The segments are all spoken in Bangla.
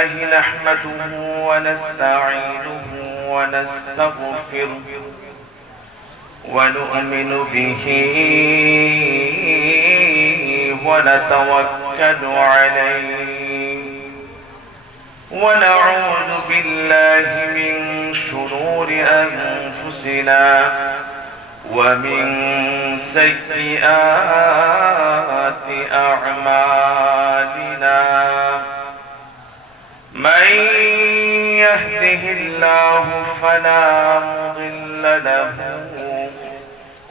نحمده ونستعينه ونستغفره ونؤمن به ونتوكل عليه ونعوذ بالله من شرور أنفسنا ومن سيئات أعمالنا من يهده الله فلا مضل له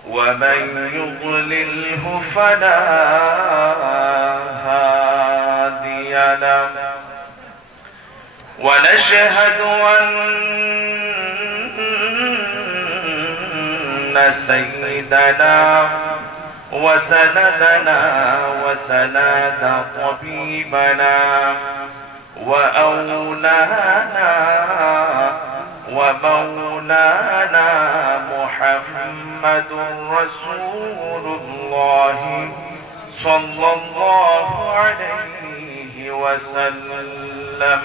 ومن يضلله فلا هادي له ونشهد أن سيدنا وسندنا وسند طبيبنا وأولانا ومولانا محمد رسول الله صلى الله عليه وسلم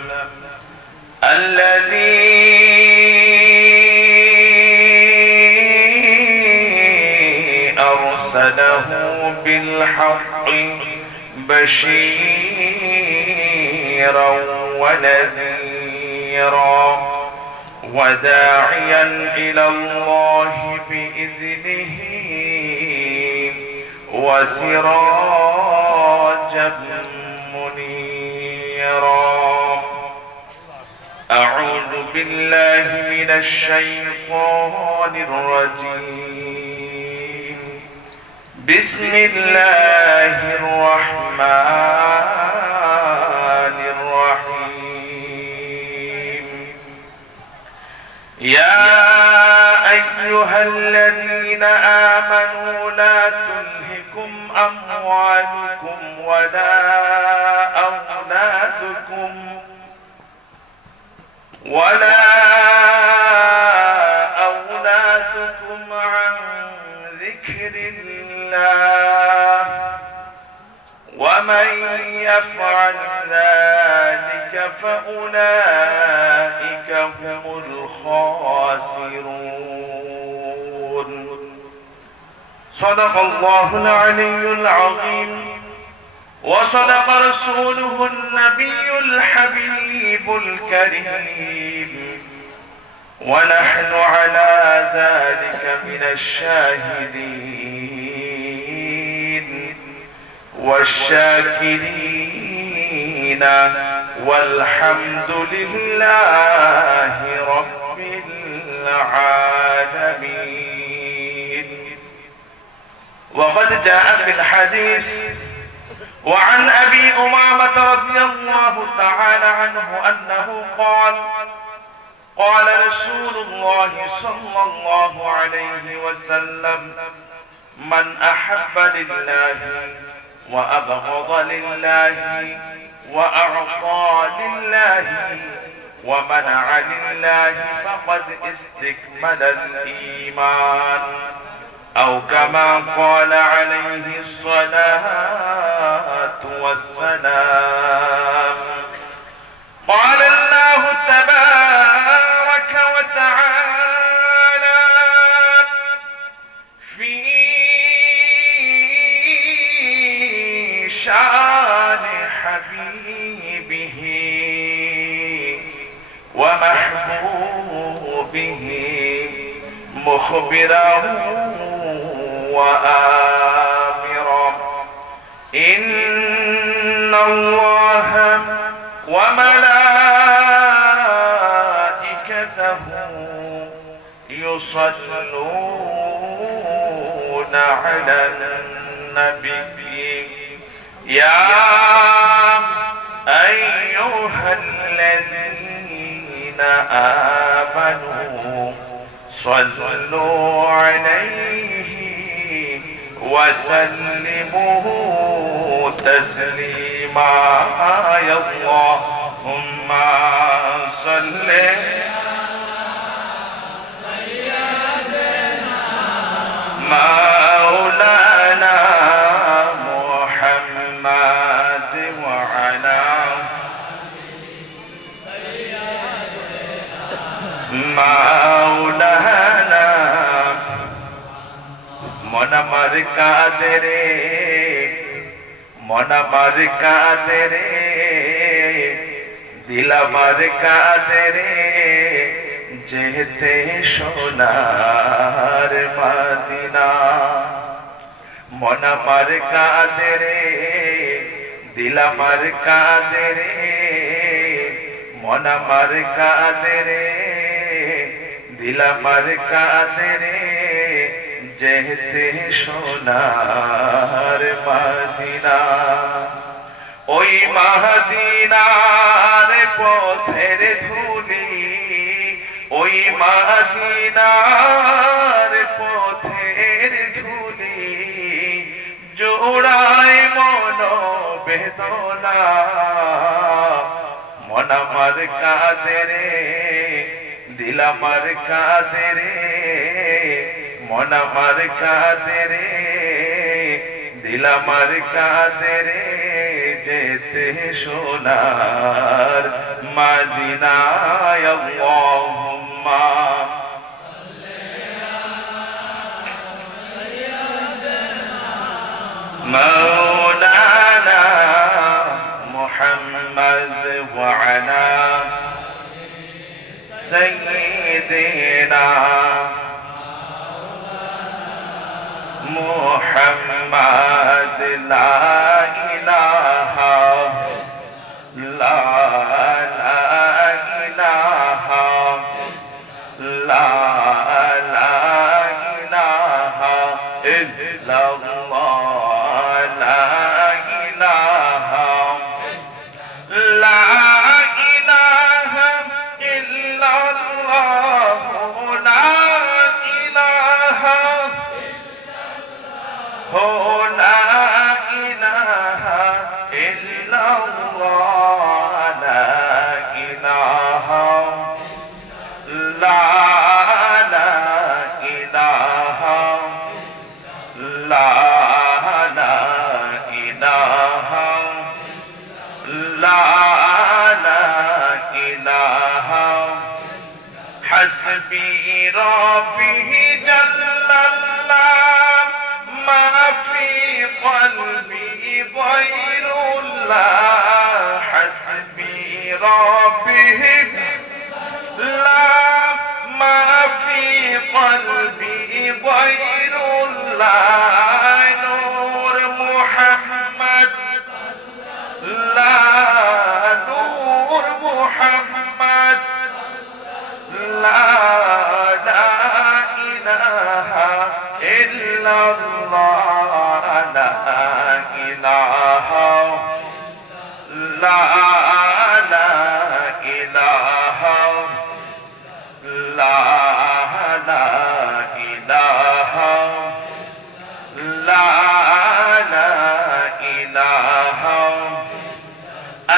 الذي أرسله بالحق بشيرا ونذيرا وداعيا إلى الله بإذنه وسراجا منيرا أعوذ بالله من الشيطان الرجيم بسم الله الرحمن الرحيم يا أيها الذين آمنوا لا تلهكم أموالكم ولا أولادكم عن ذكر الله ومن يفعل ذلك فأولئك هم الخاسرون صدق الله العلي العظيم وصدق رسوله النبي الحبيب الكريم ونحن على ذلك من الشاهدين والشاكرين والحمد لله رب العالمين. وقد جاء في الحديث وعن أبي أمامة رضي الله تعالى عنه أنه قال رسول الله صلى الله عليه وسلم من أحب لله وأبغض لله وأعطى لله ومنع لله فقد استكمل الإيمان أو كما قال عليه الصلاة والسلام. قال الله تبارك وتعالى في شان حبيبه ومحبوبه مخبرا وآمرا إن الله وملائكته يصلون على النبي يا أيها الذين آمنوا صلوا عليه وسلموا تسليما. يا اللهم صل مولانا محمد وعلى মাওলানা মন আমার কাঁদে রে, মন আমার কাঁদে রে, দিল আমার কাঁদে রে, যেতে সোনার মদিনা। মন আমার কাঁদে রে, দিল আমার কাঁদে রে, মন আমার কাঁদে রে, দিল আমার কাঁদে রে, যেতে সোনার মদিনা। ওই মদিনার পথের ধুলি, ওই মদিনার পথের ধুলি, জোড়ায় মন বেদনা। মন আমার কাঁদে রে, দিল আমার কাঁদে রে, মন আমার কাঁদে রে, দিল আমার কাঁদে রে, যেতে সোনার মদিনায়। আল্লাহুম্মা مولانا محمد وعلى سيدنا محمد لا إله لا إله لا إله إلا الله لا إله لا إله إلا الله لا إله لا إله إلا الله لا إله لا إله لا إله لا إله حسبي ربي جل الله ما في قلبي غير الله حسبي ربي لا ما في قلبي غير الله نور محمد لا نور محمد لا إله إلا الله لا إله لا إله لا إله لا إله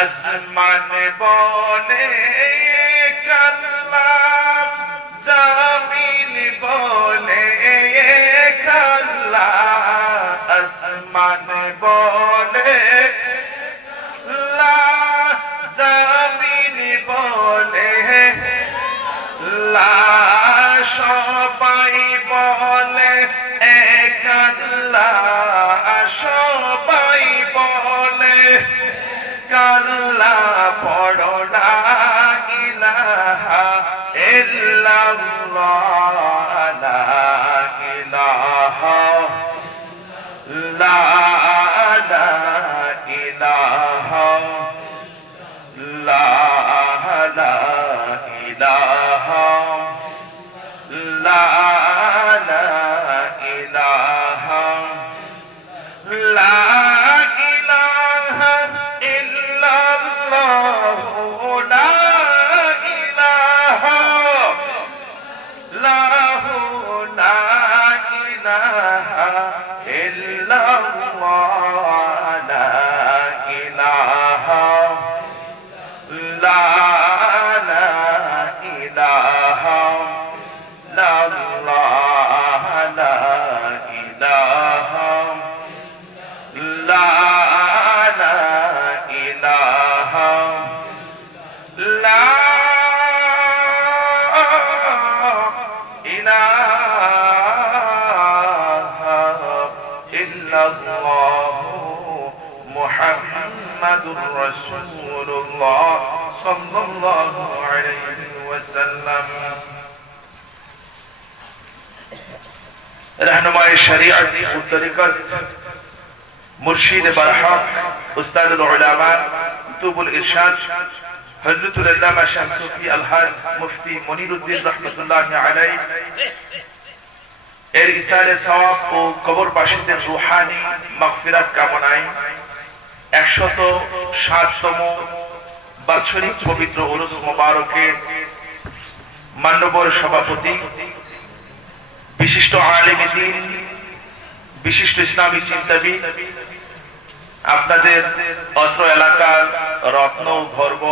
আসমান বলে কাল্লাম, জমিন বলে কাল্লাম, আসমান বলে লা, জমিন বলে লা, সবাই বলে এক আল্লাহ, সবাই বলে কাল্লা পড়ো লা ইলাহা ইল্লাল্লাহ লা ইলাহা লা ইলাহা লা ইলাহা লা ইলাহা লা La মুহাম্মাদুর রাসূলুল্লাহ সাল্লাল্লাহু আলাইহি ওয়াসাল্লাম। रहनुमाए शरीयत व तरीक़त मुर्शिद बरहक उस्तादुल उलमा कुतुबुल इरशाद हज़रतुल अल्लामा शाह सूफी अलहाज मुफ्ती मुनीरुद्दीन रहमतुल्लाहि अलैहि एर इसाले सवाब ও কবরবাসীদের রূহানি মাগফিরাত কামনায় 107তম বাৎসরিক পবিত্র উরুস মুবারকের মান্যবর সভাপতি विशिष्ट आलिम दीन विशिष्ट इस्लामी चिंताविद आपनादेर अत्र एलाकार रत्न गर्व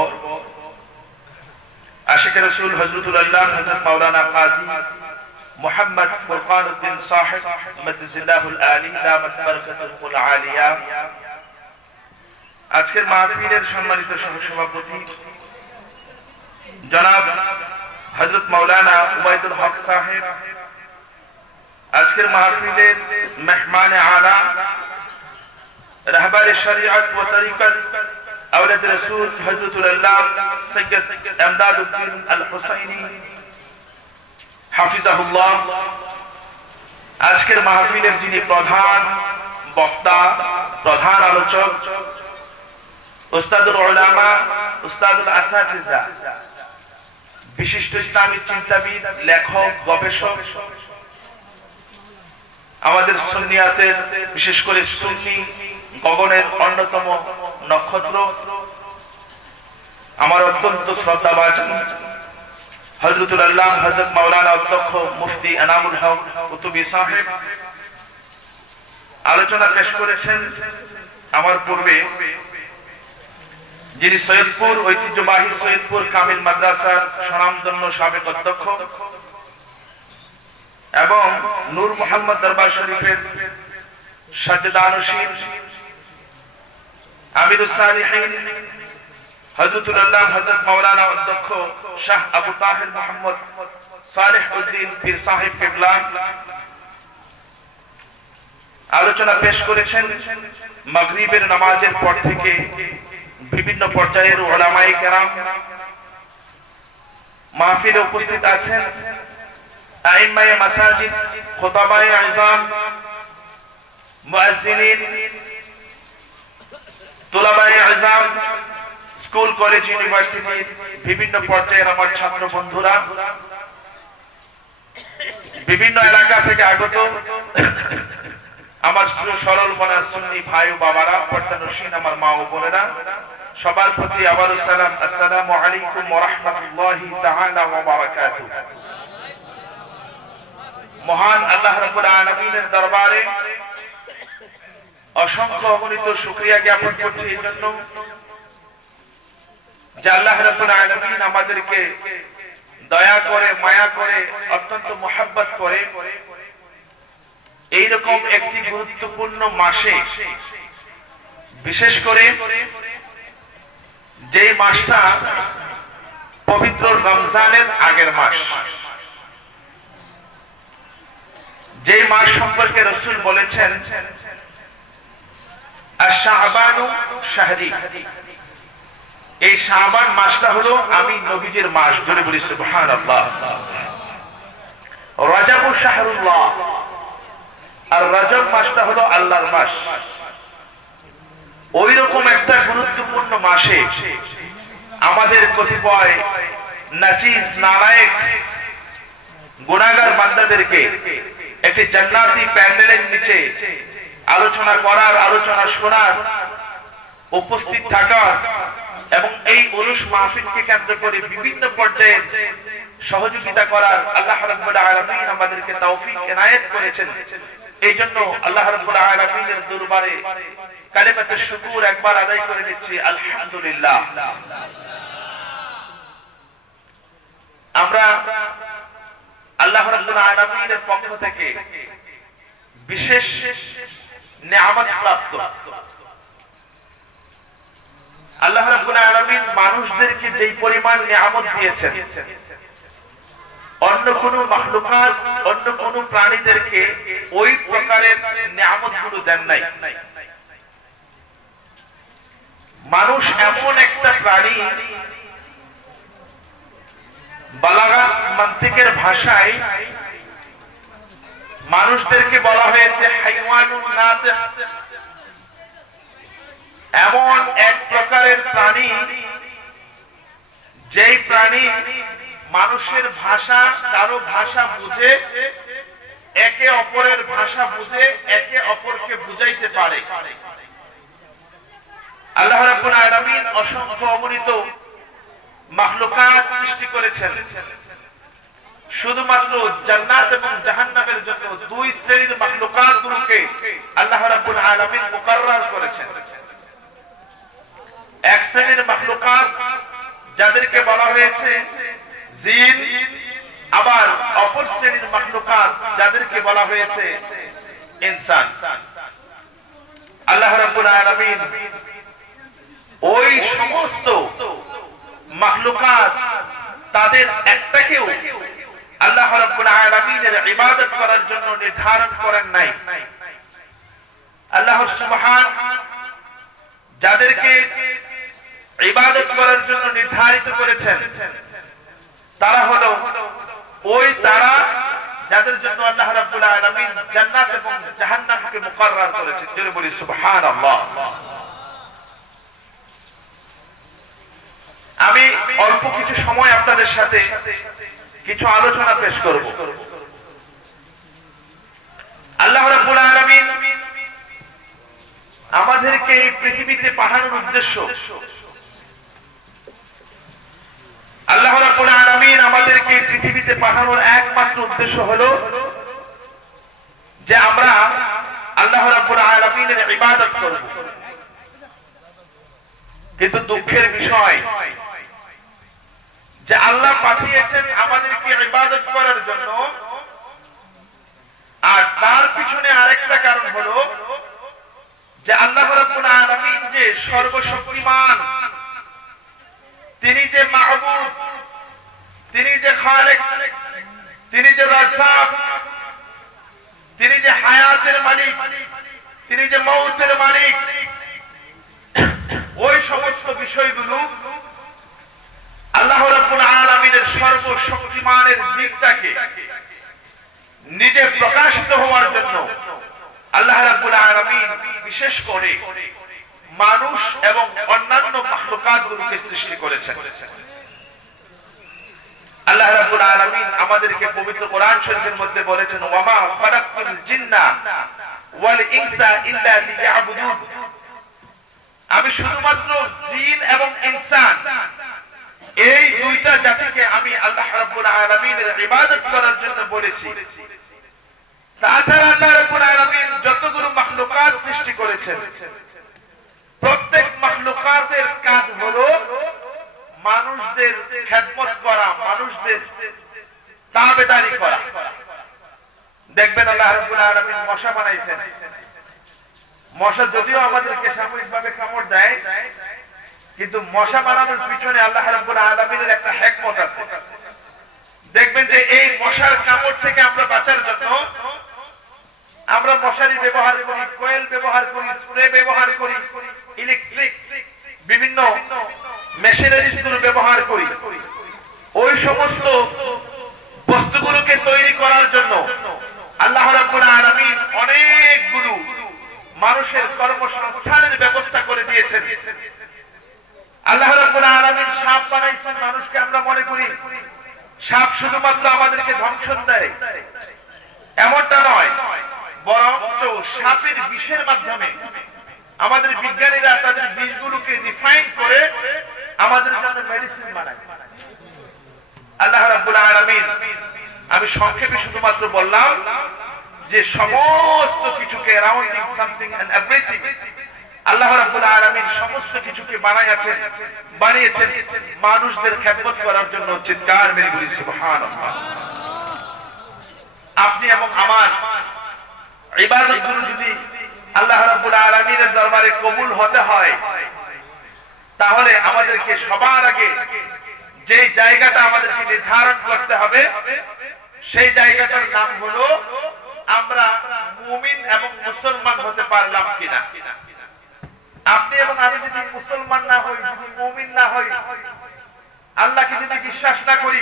आशिक रसूल हजरतुल अल्लाह हजरत मौलाना काजी मुहम्मद फुरकानुद्दीन साहिब मद्दिसिल्लाहुल आली दामत बरकतुहुल आलिया आजकेर महफिलेर सम्मानित सहसभापति जनाब हजरत मौलाना उबैदुल हक साहेब आजकेर महफिलेर मेहमान आला रहबर शरीयत व तरीक़त औलाद रसूल हज़रतुल अल्लाह सय्यद इमदादुद्दीन अल हुसैनी हाफिज़हुल्लाह आजकेर महफिलेर जिनि प्रधान वक्ता प्रधान आलोचक उस्तादुल उलमा उस्तादुल असातिज़ा विशिष्ट इस्लामी चिंताविद लेखक गवेषक আমাদের সুন্নিয়াতের বিশেষ করে সুন্নি গগনের অন্যতম নক্ষত্র আমার অত্যন্ত শ্রদ্ধাভাজন হযরতুল আল্লাহ হযরত মাওলানা অধ্যক্ষ মুফতি এনামুল হক কুতুবী সাহেব আলোচনা পেশ করেছেন আমার পূর্বে যিনি সৈয়দপুর ঐতিহ্যবাহী সৈয়দপুর কামিল মাদ্রাসার স্বনামধন্য সাবেক অধ্যক্ষ এবং নূর মোহাম্মদ দরবার শরীফের সাজ্জাদানুশীর আমিরুস সালিহিন হযরতুল আল্লাহ হযরত মাওলানা অধ্যক্ষ শাহ আবু তাহের মোহাম্মদ সালেহ উদ্দিন পীর সাহেব কিবলা আলোচনা পেশ করেছেন মাগরিবের নামাজের পর থেকে বিভিন্ন পর্যায়ের উলামায়ে কেরাম মাহফিলে উপস্থিত আছেন আইম্মায়ে মাসাজিদ খুতাবায়ে আযম মুয়াজ্জিনিন তুলাবায়ে আযম স্কুল কলেজ ইউনিভার্সিটি বিভিন্ন পর্যায়ের আমার ছাত্র বন্ধুরা বিভিন্ন এলাকা থেকে আগত আমার সরল মনা সুন্নি ভাই ও বাবারা পর্দানশীন আমার মা ও বোনেরা সবার প্রতি আবার সালাম আসসালামু আলাইকুম ওয়া রাহমাতুল্লাহি তাআলা ওয়া বারাকাতুহু। মহান আল্লাহ রাব্বুল আলামিনের দরবারে অসংখ্য অগণিত শুকরিয়া জ্ঞাপন করছি এই জন্য যে আল্লাহ রাব্বুল আলামিন আমাদেরকে দয়া করে মায়া করে অত্যন্ত মোহাব্বত করে এইরকম একটি গুরুত্বপূর্ণ মাসে বিশেষ করে যে মাসটা পবিত্র রমজানের আগের মাস, যে মাস সম্পর্কে রাসূল বলেছেন আশ-শাবানু শাহরি, এই শাবান মাসটা হলো আমি নবীজির মাস। জোরে বলি সুবহানাল্লাহ। রজবু শাহরুল্লাহ, আর রজব মাসটা হলো আল্লাহর মাস। ওই রকম একটা গুরুত্বপূর্ণ মাসে আমাদের কতিপয় নাচিস নালায়েক গুনাহগার বান্দাদেরকে একটি জান্নাতি প্যান্ডেলের নিচে আলোচনা করার, আলোচনা শোনার, উপস্থিত থাকার এবং এই উরুস মাহফিলকে কেন্দ্র করে বিভিন্ন পর্যায়ে সহযোগিতা করার আল্লাহ রাব্বুল আলামিন আমাদেরকে তৌফিক এনায়েত করেছেন। এই জন্য আল্লাহ রাব্বুল আলামিনের দরবারে কালিমাতুশ শুকর একবার আদায় করে নিচ্ছি আলহামদুলিল্লাহ। আমরা আল্লাহ রাব্বুল আলামিনের পক্ষ থেকে বিশেষ নিয়ামত প্রাপ্ত। আল্লাহ রাব্বুল আলামিন মানুষদেরকে যেই পরিমাণ নিয়ামত দিয়েছেন অন্য কোন মাখলুকাত, অন্য কোন প্রাণীদেরকে ওই প্রকারের নিয়ামতগুলো দেন নাই। মানুষ এমন একটা প্রাণী, বালাগাত মান্তিকের ভাষায় মানুষদেরকে বলা হয়েছে হাইওয়ানুন নাতিক। এমন এক প্রকারের প্রাণী যেই প্রাণী মানুষের ভাষা, কারো ভাষা বুঝে, একে অপরের ভাষা বুঝে, একে অপরকে বুঝাইতে পারে। আল্লাহ রাব্বুল আলামিন অসংখ্য অগণিত মাখলুকাত সৃষ্টি করেছেন। শুধুমাত্র জান্নাত এবং জাহান্নামের জন্য দুই শ্রেণীর মাখলুকাতগুলোকে আল্লাহ রাব্বুল আলামিন মুকাররার করেছেন। এক শ্রেণীর মাখলুকাত যাদেরকে বলা হয়েছে জিন, আবার অপর শ্রেণীর মাখলুকাত যাদেরকে বলা হয়েছে ইনসান। আল্লাহ রাব্বুল আলামিন ওই সমস্ত মাখলুকাত তাদের একটাকেও আল্লাহ রাব্বুল আলামিনের ইবাদত করার জন্য নির্ধারণ করেন নাই। আল্লাহ সুবহান যাদেরকে ইবাদত করার জন্য নির্ধারিত করেছেন তারা হলো ওই তারা যাদের জন্য আল্লাহ রাব্বুল আলামিন জান্নাত এবং জাহান্নামকে মুকাররার করেছেন। জোরে বলি সুবহানাল্লাহ। আমি অল্প কিছু সময় আপনাদের সাথে কিছু আলোচনা পেশ করব। আল্লাহ রাব্বুল আলামিন আমাদেরকে এই পৃথিবীতে পাঠানোর উদ্দেশ্য, আল্লাহ রাব্বুল আলামিন আমাদেরকে এই পৃথিবীতে পাঠানোর একমাত্র উদ্দেশ্য হলো যে আমরা আল্লাহ রাব্বুল আলামিনের ইবাদত করব। কিন্তু দুঃখের বিষয় যে আল্লাহ পাঠিয়েছেন আমাদেরকে ইবাদত করার জন্য, আর তার পিছনে আরেকটা কারণ হলো যে আল্লাহ রাব্বুল আলামিন যে সর্বশক্তিমান, তিনি যে মাহবুব, তিনি যে খালেক, তিনি যে রাজ্জাক, তিনি যে হায়াতের মালিক, তিনি যে মউতের মালিক, ওই সমস্ত বিষয়গুলো আল্লাহ রাব্বুল আলামিনের সর্বশক্তিমানের দিকটাকে নিজে প্রকাশিত হওয়ার জন্য আল্লাহ রাব্বুল আলামিন বিশেষ করে মানুষ এবং অন্যান্য মাখলুকাতগুলোকে সৃষ্টি করেছেন। আল্লাহ রাব্বুল আলামিন আমাদেরকে পবিত্র কোরআন শরীফের মধ্যে বলেছেন, ওয়ামা খালাকতুল জিন্না ওয়াল ইনসা ইল্লা লিয়াবুদুন। আমি শুধুমাত্র জিন এবং ইনসান এই দুইটা জাতিকে আমি আল্লাহ রাব্বুল আলামিনের ইবাদত করার জন্য বলেছি। তাছাড়া আল্লাহ রাব্বুল আলামিন যতগুলো মাখলুকাত সৃষ্টি করেছেন, প্রত্যেক মাখলুকাতের কাজ হলো মানুষদের খেদমত করা, মানুষদের তাবেদারি করা। দেখবেন আল্লাহ রাব্বুল আলামিন মশা বানাইছেন। মশা যদিও আমাদেরকে সাময়িকভাবে কামড় দেয়, কিন্তু মশা বানানোর পিছনে আল্লাহ রাব্বুল আলামিনের একটা হিকমত আছে। দেখবেন যে এই মশার কামড় থেকে আমরা বাঁচার জন্য আমরা মশারি ব্যবহার করি, কোয়েল ব্যবহার করি, স্প্রে ব্যবহার করি, ইলেকট্রিক বিভিন্ন মেশিনারিজগুলো ব্যবহার করি। ওই সমস্ত বস্তুগুলোকে তৈরি করার জন্য আল্লাহ রাব্বুল আলামিন অনেকগুলো মানুষের কর্মসংস্থানের ব্যবস্থা করে দিয়েছেন। আল্লাহ রাব্বুল আলামিন সাপ বানাইছেন মানুষকে। আমরা মনে করি সাপ শুধুমাত্র আমাদেরকে ধ্বংস দেয়, এমনটা নয়, বরঞ্চ সাপের বিষের মাধ্যমে আমাদের বিজ্ঞানীরা তাদের বিষগুলোকে রিফাইন করে আমাদের জন্য মেডিসিন বানায়। আল্লাহ রাব্বুল আলামিন, আমি সংক্ষেপে শুধুমাত্র বললাম যে সমস্ত কিছুকে, রাউন্ডিং সামথিং এন্ড এভরিথিং, আল্লাহ রাব্বুল আলামিন সমস্ত কিছুকে বানিয়েছেন মানুষদের খেদমত করার জন্য। চিৎকার মেরে বলি সুবহানাল্লাহ। আপনি এবং আমার ইবাদতগুলো যদি আল্লাহ রাব্বুল আলামিনের দরবারে কবুল হতে হয়, তাহলে আমাদেরকে সবার আগে যে জায়গাটা আমাদেরকে নির্ধারণ করতে হবে, সেই জায়গাটার নাম হলো আমরা মুমিন এবং মুসলমান হতে পারলাম কিনা। আপনি এবং আমি যদি মুসলমান না হই, যদি মুমিন না হই, আল্লাহকে যদি বিশ্বাস না করি,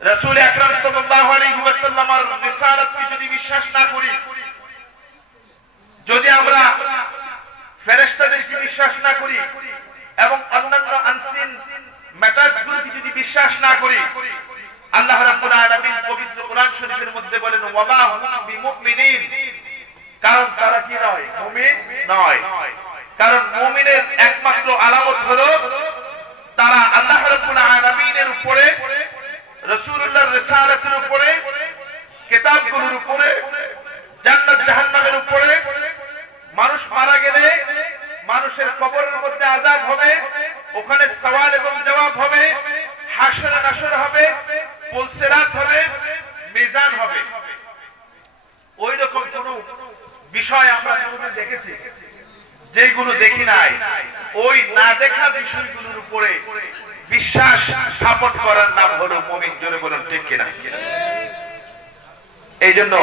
রাসূল আকরাম সাল্লাল্লাহু আলাইহি ওয়াসাল্লামের রিসালাতকে যদি বিশ্বাস না করি, যদি আমরা ফেরেশতাদেরকে বিশ্বাস না করি এবং অন্যান্য আনসিন ম্যাটারসগুলোকে যদি বিশ্বাস না করি, আল্লাহ রাব্বুল আলামিন পবিত্র কোরআন শরীফের মধ্যে বলেন ওয়ামা হুম বিমুমিনিন, কারণ তারা কি নয়, মুমিন নয়। কারণ মুমিনের একমাত্র আলামত হলো তারা আল্লাহ রাব্বুল আলামিনের উপরে, রাসূলুল্লাহর রিসালাতের উপরে, কিতাবগুলোর উপরে, জান্নাত জাহান্নামের উপরে, মানুষ মারা গেলে মানুষের কবরের মধ্যে আযাব হবে, ওখানে সওয়াল এবং জবাব হবে, হাসর নাসর হবে, পুলসিরাত হবে, মিজান হবে। ওই রকম কোন বিষয় আমরা কোনদিন দেখেছি? যেগুলো দেখি নাই, ওই না দেখা বিষয়গুলোর উপরে বিশ্বাস স্থাপন করার নাম হলো মুমিন। জোরে বলেন ঠিক কিনা? এই জন্য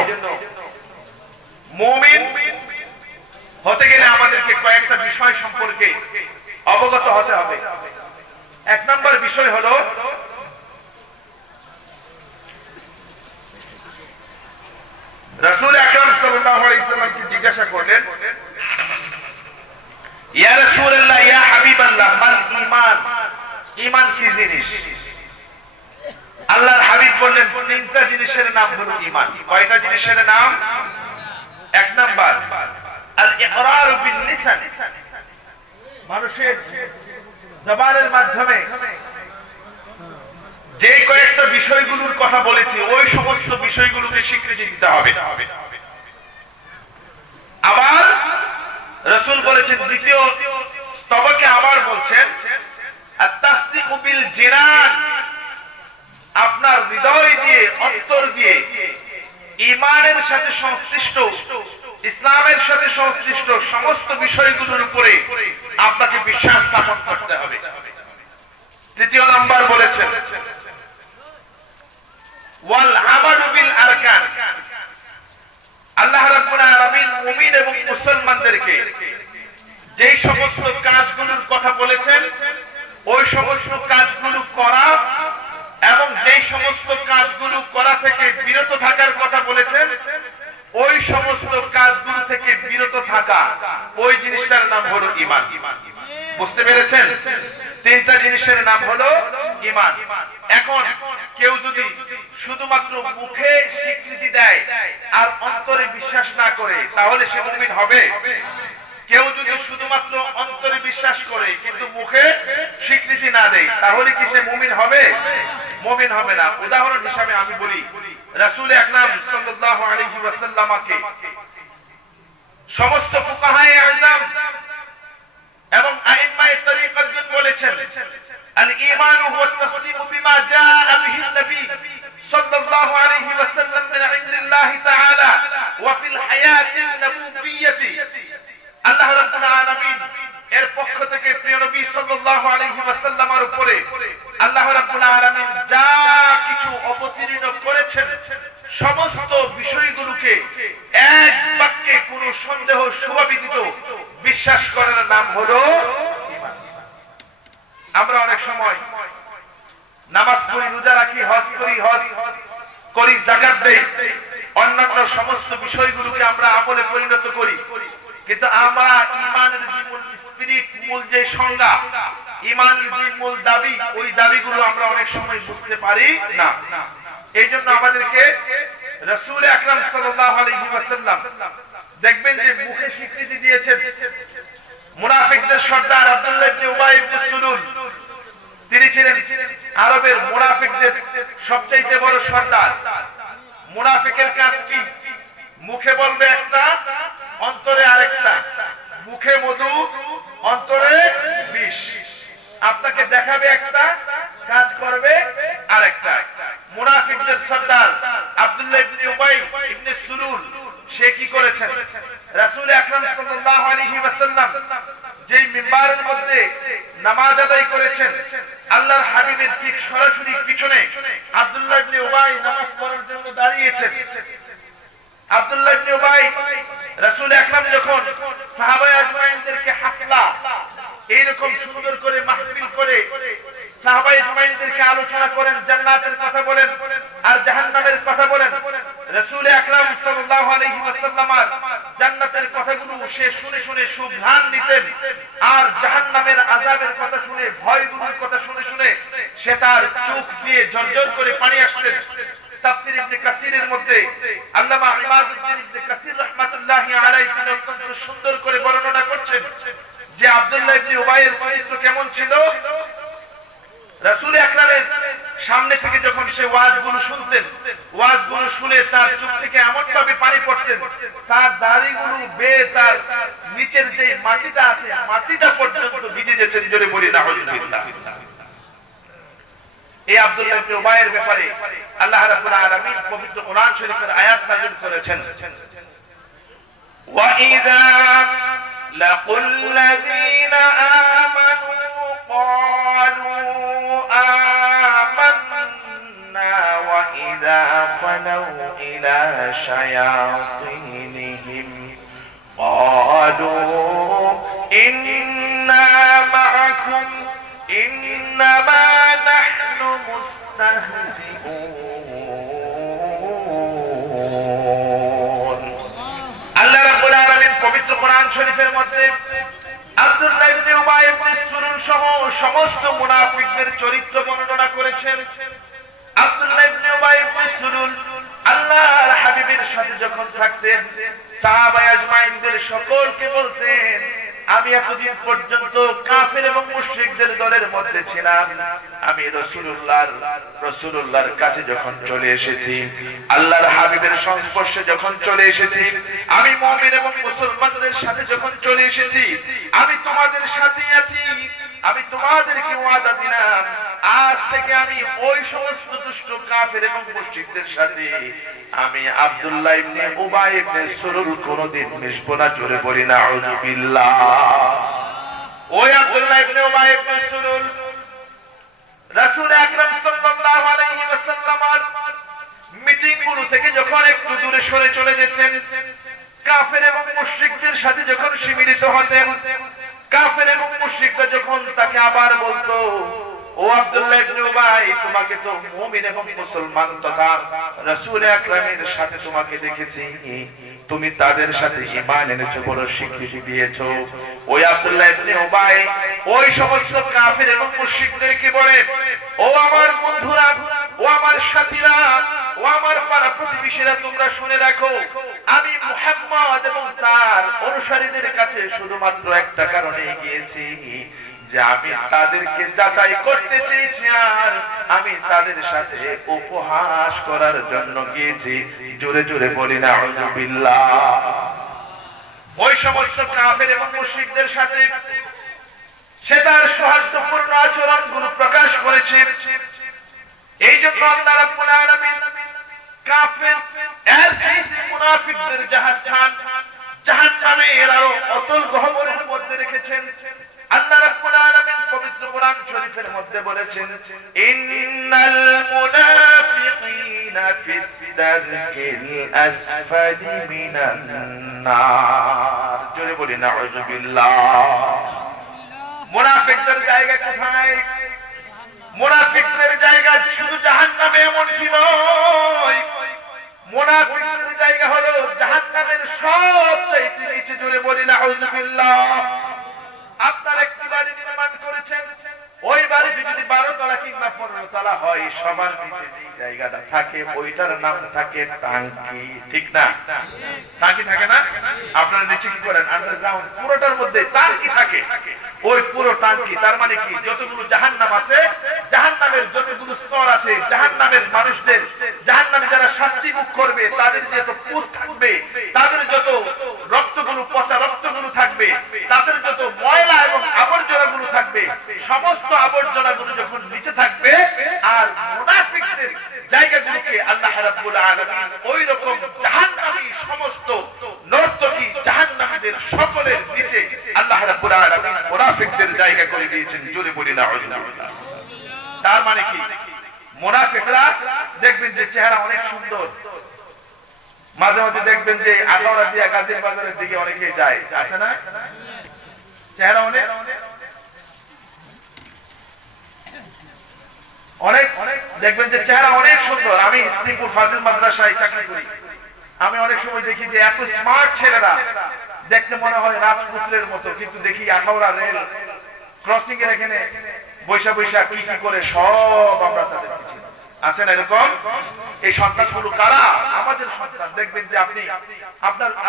মুমিন হতে গেলে আমাদেরকে কয়েকটা বিষয় সম্পর্কে অবগত হতে হবে। এক নম্বর বিষয় হলো রাসূল আকরাম সাল্লাল্লাহু আলাইহি ওয়াসাল্লামকে জিজ্ঞাসা করলেন, ইয়া রাসূলুল্লাহ, ইয়া হাবিবাল্লাহ, মাল ঈমান, ঈমান কি জিনিস? আল্লাহর হাবিব বললেন তিনটা জিনিসের নাম হলো ঈমান। কয়টা জিনিসের নাম? এক নাম্বার আল ইকরার বিল লিসান, মানুষের জবানের মাধ্যমে যে কয়েকটা বিষয়গুলোর কথা বলেছি, ওই সমস্ত বিষয়গুলোকে স্বীকৃতি দিতে হবে। আবার রাসূল বলেছেন দ্বিতীয় স্তবকে আবার বলছেন আত-তাসদীকু বিল জিনান, আপনার হৃদয় দিয়ে, অন্তর দিয়ে ঈমানের সাথে সংশ্লিষ্ট, ইসলামের সাথে সংশ্লিষ্ট সমস্ত বিষয়গুলোর উপরে আপনাকে বিশ্বাস স্থাপন করতে হবে। তৃতীয় নাম্বার বলেছেন ওয়াল আমালু বিল আরকান, আল্লাহ রাব্বুল আলামিন মুমিন এবং মুসলমানদেরকে যে সমস্ত কাজগুলোর কথা বলেছেন, ওই সমস্ত কাজগুলো করা এবং যে সমস্ত কাজগুলো করা থেকে বিরত থাকার কথা বলেছেন, ওই সমস্ত কাজগুলো থেকে বিরত থাকা, ওই জিনিসটার নাম হলো ঈমান। বুঝতে পেরেছেন? তিনটা জিনিসের নাম হলো ঈমান। এখন কেউ যদি শুধুমাত্র মুখে স্বীকৃতি দেয় আর অন্তরে বিশ্বাস না করে, তাহলে সে মুমিন হবে? কেউ যদি শুধুমাত্র অন্তরে বিশ্বাস করে কিন্তু মুখে স্বীকৃতি না দেয়, তাহলে কি সে মুমিন হবে? মুমিন হবে না। উদাহরণ হিসেবে আমি বলি, রাসূল আকরাম সাল্লাল্লাহু আলাইহি ওয়াসাল্লামকে সমস্ত ফুকাহায়ে আযম এবং আইম্মায়ে তরিকতগণ বলেছেন আল ঈমান হুয়া তাসদীকু বিমা জাআ বিহি নবী সাল্লাল্লাহু আলাইহি ওয়াসাল্লাম মিন ইনদিল্লাহি তাআলা ওয়া ফিল হায়াতিন নবুবিয়্যতি, আল্লাহ রাব্বুল আলামিন এর পক্ষ থেকে প্রিয় নবী সাল্লাল্লাহু আলাইহি ওয়াসাল্লামের উপরে আল্লাহ রাব্বুল আলামিন যা কিছু অবতীর্ণ করেছেন, সমস্ত বিষয়গুলোকে এক বাক্যে কোনো সন্দেহ সুভাবিত বিশ্বাস করার নাম হলো ঈমান। আমরা অনেক সময় নামাজ পড়ি, রোজা রাখি, হজ করি, যাকাত দেই, অন্যান্য সমস্ত বিষয়গুলোকে আমরা আমলে পরিণত করি, কিন্তু আমরা ঈমানের যে মূল স্পিরিট, মূল যে সংজ্ঞা, ঈমানের যে মূল দাবি, ওই দাবিগুলো আমরা অনেক সময় বুঝতে পারি না। এই জন্য আমাদেরকে রাসূল আকরাম সাল্লাল্লাহু আলাইহি ওয়াসাল্লাম দেখবেন যে মুখে স্বীকৃতি দিয়েছেন। মুনাফিকদের সর্দার আব্দুল্লাহ ইবনে উবাই ইবনে সুলুল, তিনি ছিলেন আরবের মুনাফিকদের সবচেয়ে বড় সর্দার। মুনাফিকের কাজ কি? মুখে বলবে একটা, অন্তরে আরেকটা। মুখে মধু, অন্তরে বিষ। আপনাকে দেখাবে একটা, কাজ করবে আরেকটা। মুনাফিকদের সর্দার আব্দুল্লাহ ইবনে উবাই ইবনে সুলুল, সে কি করেছেন? রাসূল আকরাম সাল্লাল্লাহু আলাইহি ওয়াসাল্লাম যেই মিম্বারের মধ্যে নামাজ আদায় করেছেন, আল্লাহর হাবিবের ঠিক সরাসরি পিছনে আব্দুল্লাহ ইবনে উবাই নামাজ পড়ার জন্য দাঁড়িয়েছেন। আব্দুল্লাহ ইবনে উবাই রাসূল আকরাম যখন সাহাবায়ে আজমাইনদেরকে হাফলা এরকম সুন্দর করে মাহফিল করে সাহাবায়ে আজমাইনদেরকে আলোচনা করেন, জান্নাতের কথা বলেন আর জাহান্নামের কথা বলেন, রাসূল আকরাম সাল্লাল্লাহু আলাইহি ওয়াসাল্লাম জান্নাতের কথাগুলো সে শুনে শুনে সুঘ্রাণ দিতেন, আর জাহান্নামের আযাবের কথা শুনে, ভয়গুলোর কথা শুনে শুনে সে তার চোখ দিয়ে ঝরঝর করে পানি আসতেন। তাফসীর ইবনে কাসিরের মধ্যে আল্লামা ইমাদউদ্দিন ইবনে কাসির রাহমাতুল্লাহি আলাইহি তিনি অত্যন্ত সুন্দর করে বর্ণনা করছেন যে আব্দুল্লাহ ইবনে উবাইয়ের চরিত্র কেমন ছিল। রাসূল আকরামের সামনে থেকে যখন সে ওয়াজগুলো শুনতেন, ওয়াজগুলো শুনে তার চোখ থেকে এমন ভাবে পানি পড়তেন, তার দাড়িগুলো বেয়ে তার নিচের যে মাটিটা আছে মাটিটা পর্যন্ত ভিজে যেতেন। জোরে বলি নাউযুবিল্লাহ। এই আব্দুল্লাহ ইবনে উবাইয়ের ব্যাপারে আল্লাহ রাব্বুল আলামিন পবিত্র কোরআন শরীফের আয়াত নাযিল করেছেন, ওয়া ইযা লাকুল লাযীনা আমানু ক্বালু আমান্না ওয়া ইযা খালাউ ইলা শায়াতিনহিম ক্বালু ইন্না মা'আকুম ইন্নামা নাহনু মুস্তাহজিউন। আল্লাহ রাব্বুল আলামিন পবিত্র কোরআন শরীফের মধ্যে আব্দুল্লাহ ইবনে উবাই ইবনে সুলুল সহ সমস্ত মুনাফিকদের চরিত্র বর্ণনা করেছেন। আব্দুল্লাহ ইবনে উবাই ইবনে সুলুল আল্লাহর হাবিবের সাথে যখন থাকতেন সাহাবায়ে আজমাইনদের সকলকে বলতেন, আমি এতদিন পর্যন্ত কাফের এবং মুশরিকদের দলের মধ্যে ছিলাম, আমি রাসূলুল্লাহর কাছে যখন চলে এসেছি, আল্লাহর হাবিবের সংস্পর্শে যখন চলে এসেছি, আমি মুমিন এবং মুসলমানদের সাথে যখন চলে এসেছি, আমি তোমাদের সাথেই আছি। আমি তোমাদেরকে ওয়াদা দিলাম, আজ থেকে আমি ওই সমস্ত দুষ্ট কাফের এবং মুশরিকদের সাথে আমি আব্দুল্লাহ ইবনে উবাই ইবনে সুলুল কোনদিন মিশবো না। জোরে বলি নাউযুবিল্লাহ। ওই আব্দুল্লাহ ইবনে উবাই ইবনে সুলুল রাসূল আকরাম সাল্লাল্লাহু আলাইহি ওয়াসাল্লামের মিটিং গুলো থেকে যখন একটু দূরে সরে চলে যেতেন, কাফের এবং মুশরিকদের সাথে যখন মিলিত হতেন, কাফের এবং মুশরিকরা যখন তাকে আবার বলতো, ও আব্দুল্লাহ ইবনে উবাই, তোমাকে তো মুমিন এবং মুসলমান তথা রাসূল আকরামের সাথে তোমাকে দেখেছি, তুমি তাদের সাথে ঈমান এনেছো, বড় স্বীকৃতি দিয়েছো। ওই আব্দুল্লাহ ইবনে উবাই ওই সমস্ত কাফের এবং মুশরিকদেরকে বলে, ও আমার বন্ধুরা, ও আমার সাথীরা, ও আমার পাড়া প্রতিবেশীরা, তোমরা শুনে রাখো, আমি মুহাম্মদ এবং তার অনুসারীদের কাছে শুধুমাত্র একটা কারণে গিয়েছি, যে আমি তাদেরকে যাচাই করতে চেয়েছি আর আমি তাদের সাথে উপহাস করার জন্য গিয়েছি। জোরে জোরে বলি নাউযুবিল্লাহ। ওই সমস্ত কাফের এবং মুশরিকদের সাথে সে তার সৌহার্দ্যপূর্ণ আচরণগুলো প্রকাশ করেছে। এই জন্য আল্লাহ রাব্বুল আলামিন কাফের এর চাইতে মুনাফিকদের জাহান্নাম জাহান্নামের আরো অতল গহ্বরের মধ্যে রেখেছেন। আল্লাহ রাব্বুল আলামিন পবিত্র কোরআন শরীফের মধ্যে বলেছেন, ইন্নাল মুনাফিকিনা ফিদ-দারকিল আসফালি মিনান নার। জোরে বলি নাউযুবিল্লাহ। মুনাফিকদের জায়গা কোথায়? মুনাফিকদের জায়গা শুধু জাহান্নামে এমনটি নয়, মুনাফিকদের জায়গা হলো জাহান্নামের সবচেয়ে নিচে। জোরে বলি নাউযুবিল্লাহ। আপনার একটি বাড়ি নির্মাণ করেছেন, ওই বাড়িটি যদি 12 তলা কিংবা 15 তলা হয়, সবার নিচে যে জায়গাটা থাকে ওইটার নাম থাকে টাঙ্কি। ঠিক না? টাঙ্কি থাকে না? আপনারা নিচে কি করেন? আন্ডারগ্রাউন্ড পুরোটার মধ্যে টাঙ্কি থাকে। ওই পুরো টাঙ্কি তার মানে কি, যতগুলো জাহান্নাম আছে, জাহান্নামের যতগুলো স্তর আছে, জাহান্নামের মানুষদের, জাহান্নামে যারা শাস্তি ভোগ করবে তাদের যত পুষ থাকবে, তাদের যত রক্তগুলো, পচা রক্তগুলো থাকবে, তাদের যত ময়লা এবং আবর্জনাগুলো থাকবে, সমস্ত আবর্জনাগুলো যখন নিচে থাকবে, আর মুনাফিকদের জায়গাগুলোকে আল্লাহ রাব্বুল আলামিন ওই রকম জাহান্নামী সমস্ত নর্তকী জাহান্নামীদের সকলের নিচে আল্লাহ রাব্বুল আলামিন মুনাফিকদের জায়গা করে দিয়েছেন। জোরে বলি নাউযুবিল্লাহ। তার মানে কি, মুনাফিকরা দেখবেন যে চেহারা অনেক সুন্দর, মাঝে মাঝে দেখবেন যে আখাউড়া দিয়া গাজীর বাজারের দিকে অনেকে যায়, আছে না? চেহারা অনেক অনেক দেখবেন যে চেহারা অনেক সুন্দর। আমি শ্রীপুর ফাজিল মাদ্রাসায় চাকরি করি, আমি অনেক সময় দেখি যে এত স্মার্ট ছেলেরা, দেখতে মনে হয় রাজপুত্রের মতো, কিন্তু দেখি আখাউড়া রেল ক্রসিং এর এখানে বৈশা বৈশা কি কি করে সব আমরা তাদের পিছিয়ে। আছে না এরকম? এই সন্তানগুলো কারা? আমাদের সন্তান। দেখবেন যে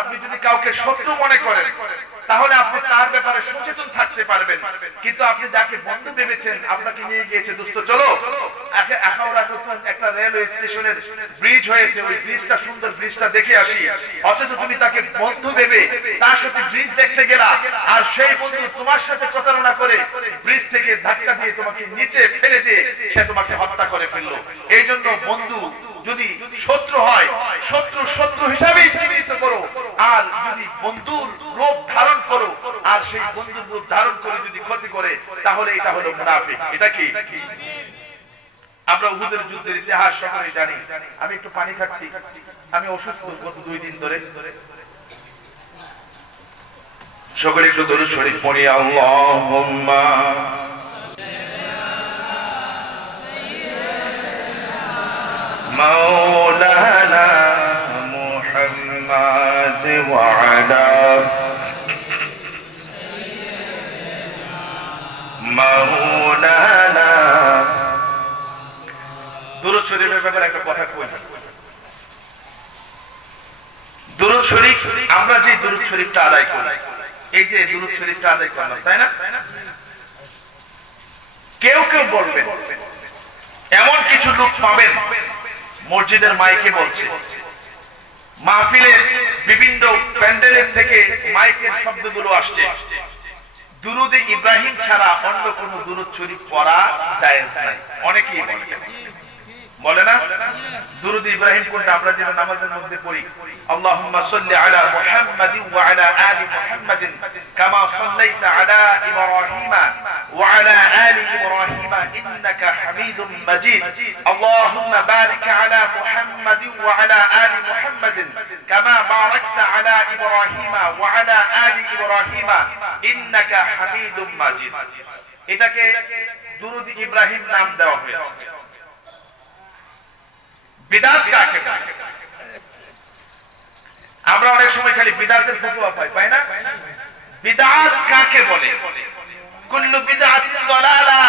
আপনি যদি কাউকে শত্রু মনে করেন তাহলে আপনি তার ব্যাপারে সচেতন থাকতে পারবেন, কিন্তু আপনি যাকে বন্ধু ভেবেছেন, আপনাকে নিয়ে গিয়েছে দোস্ত চলো আখাউড়া নতুন একটা রেলওয়ে স্টেশনের ব্রিজ হয়েছে, ওই ব্রিজটা সুন্দর, ব্রিজটা দেখে আসি, অথচ তুমি তাকে বন্ধু ভেবে তার সাথে ব্রিজ দেখতে গেলা, আর সেই বন্ধু তোমার সাথে প্রতারণা করে ব্রিজ থেকে ধাক্কা দিয়ে তোমাকে নিচে ফেলে দিয়ে সে তোমাকে হত্যা করে ফেললো। এই জন্য বন্ধু যদি শত্রু হয়, শত্রু হিসাবেই চিহ্নিত করো, আর যদি বন্ধুর রূপ ধারণ করো, আর সেই বন্ধুর রূপ ধারণ করে যদি ক্ষতি করে, তাহলে এটা হলো মুনাফিক। এটা কি? আমরা উহুদের যুদ্ধের ইতিহাস সকলেই জানি। আমি একটু পানি খাচ্ছি, আমি অসুস্থ গত 2 দিন ধরে। সকলে একটু দরুদ শরীফ পড়ি। আল্লাহুম্মা مولانا محمد وعلى مولانا দুরূদ শরীফের ব্যাপারে একটা কথা কই। দুরূদ শরীফ, আমরা যে দুরূদ শরীফটা আদায় করি, এই যে দুরূদ শরীফটা আদায় করলাম, তাই না? কেউ কেউ বলবেন, এমন কিছু লোক পাবেন মসজিদের মাইকে বলছে, মাহফিলের বিভিন্ন প্যান্ডেলের থেকে মাইকের শব্দগুলো আসছে, দুরুদে ইব্রাহিম ছাড়া অন্য কোন দুরুদ শরীফ পড়া জায়েজ নাই। অনেকেই বলে না দুরুদ ইব্রাহিম কোনটা? আমরা যেটা নামাজের মধ্যে পড়ি, আল্লাহুম্মা সাল্লি আলা মুহাম্মাদিন ওয়া আলা আলি মুহাম্মাদিন কামা সাল্লাইতা আলা ইব্রাহিম ওয়া আলা আলি ইব্রাহিম ইন্নাকা হামিদুম মাজিদ, আল্লাহুম্মা বারিক আলা মুহাম্মাদিন ওয়া আলা আলি মুহাম্মাদিন কামা বারাকতা আলা ইব্রাহিম ওয়া আলা আলি ইব্রাহিম ইন্নাকা হামিদুম মাজিদ। এটাকে দুরুদ ইব্রাহিম নাম দেওয়া হয়েছে। বিদআত কাকে বলে? আমরা অনেক সময় খালি বিদআতের ফতোয়া পাই না? বিদআত কাকে বলে? কুল্লু বিদআতিন দালালা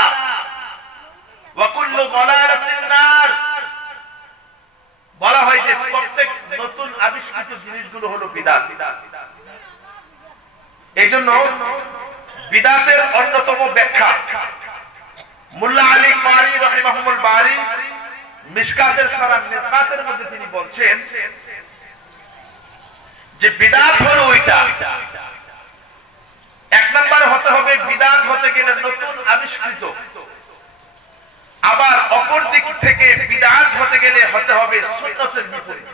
ওয়া কুল্লু দালালাতিন নার। বলা হয় যে প্রত্যেক নতুন আবিষ্কৃত জিনিসগুলো হলো বিদআত। এইজন্য বিদআতের অন্যতম ব্যাখ্যা মোল্লা আলী কারি রাহিমাহুল বারি মিশকাতের সারা মিরকাতের মধ্যে তিনি বলছেন যে বিদআত হলো ওইটা, এক নাম্বার হতে হবে বিদআত হতে গেলে নতুন আবিষ্কৃত, আবার অপর দিক থেকে বিদআত হতে গেলে হতে হবে সুন্নতের বিপরীত।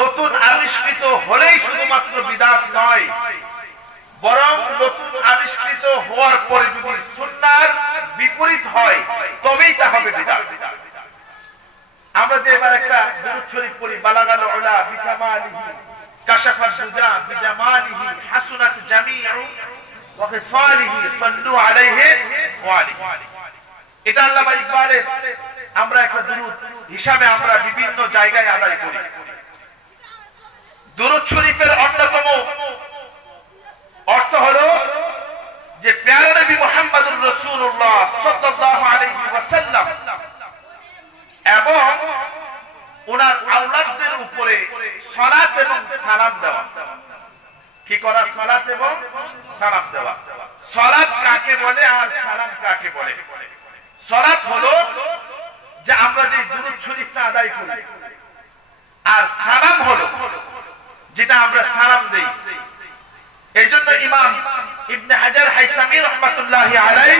নতুন আবিষ্কৃত হলেই শুধুমাত্র বিদআত নয়, বরং নতুন আবিষ্কৃত হওয়ার পরে যদি সুন্নাহর বিপরীত হয় তবেই তা হবে বিদআত। আমরা যে এবার একটা দুরূদ শরীফ পড়ি, বালাগাল উলা বিকামালিহি কাশাফাত দুজা বিজামালিহি হাসুনাত জামিউ ওয়া খিসালিহি সাল্লু আলাইহি ওয়া আলিহি। এটা আল্লামা ইকবালের আমরা একটা দুরূদ হিসাবে আমরা বিভিন্ন জায়গায় আদায় করি। দুরূদ শরীফের অন্যতম অর্থ হলো যে প্যারা নবী মুহাম্মদুর রাসূলুল্লাহ সাল্লাল্লাহু আলাইহি ওয়াসাল্লাম এবং ওনার আওলাদদের উপরে সালাত এবং সালাম দেওয়া। কি করা? সালাত এবং সালাম দেওয়া। সালাত কাকে বলে আর সালাম কাকে বলে? সালাত হলো যে আমরা যে দুরূদ শরীফটা আদায় করি, আর সালাম হলো যেটা আমরা সালাম দেই। এইজন্য ইমাম ইবনে হাজার হাইসামি রাহমাতুল্লাহি আলাইহি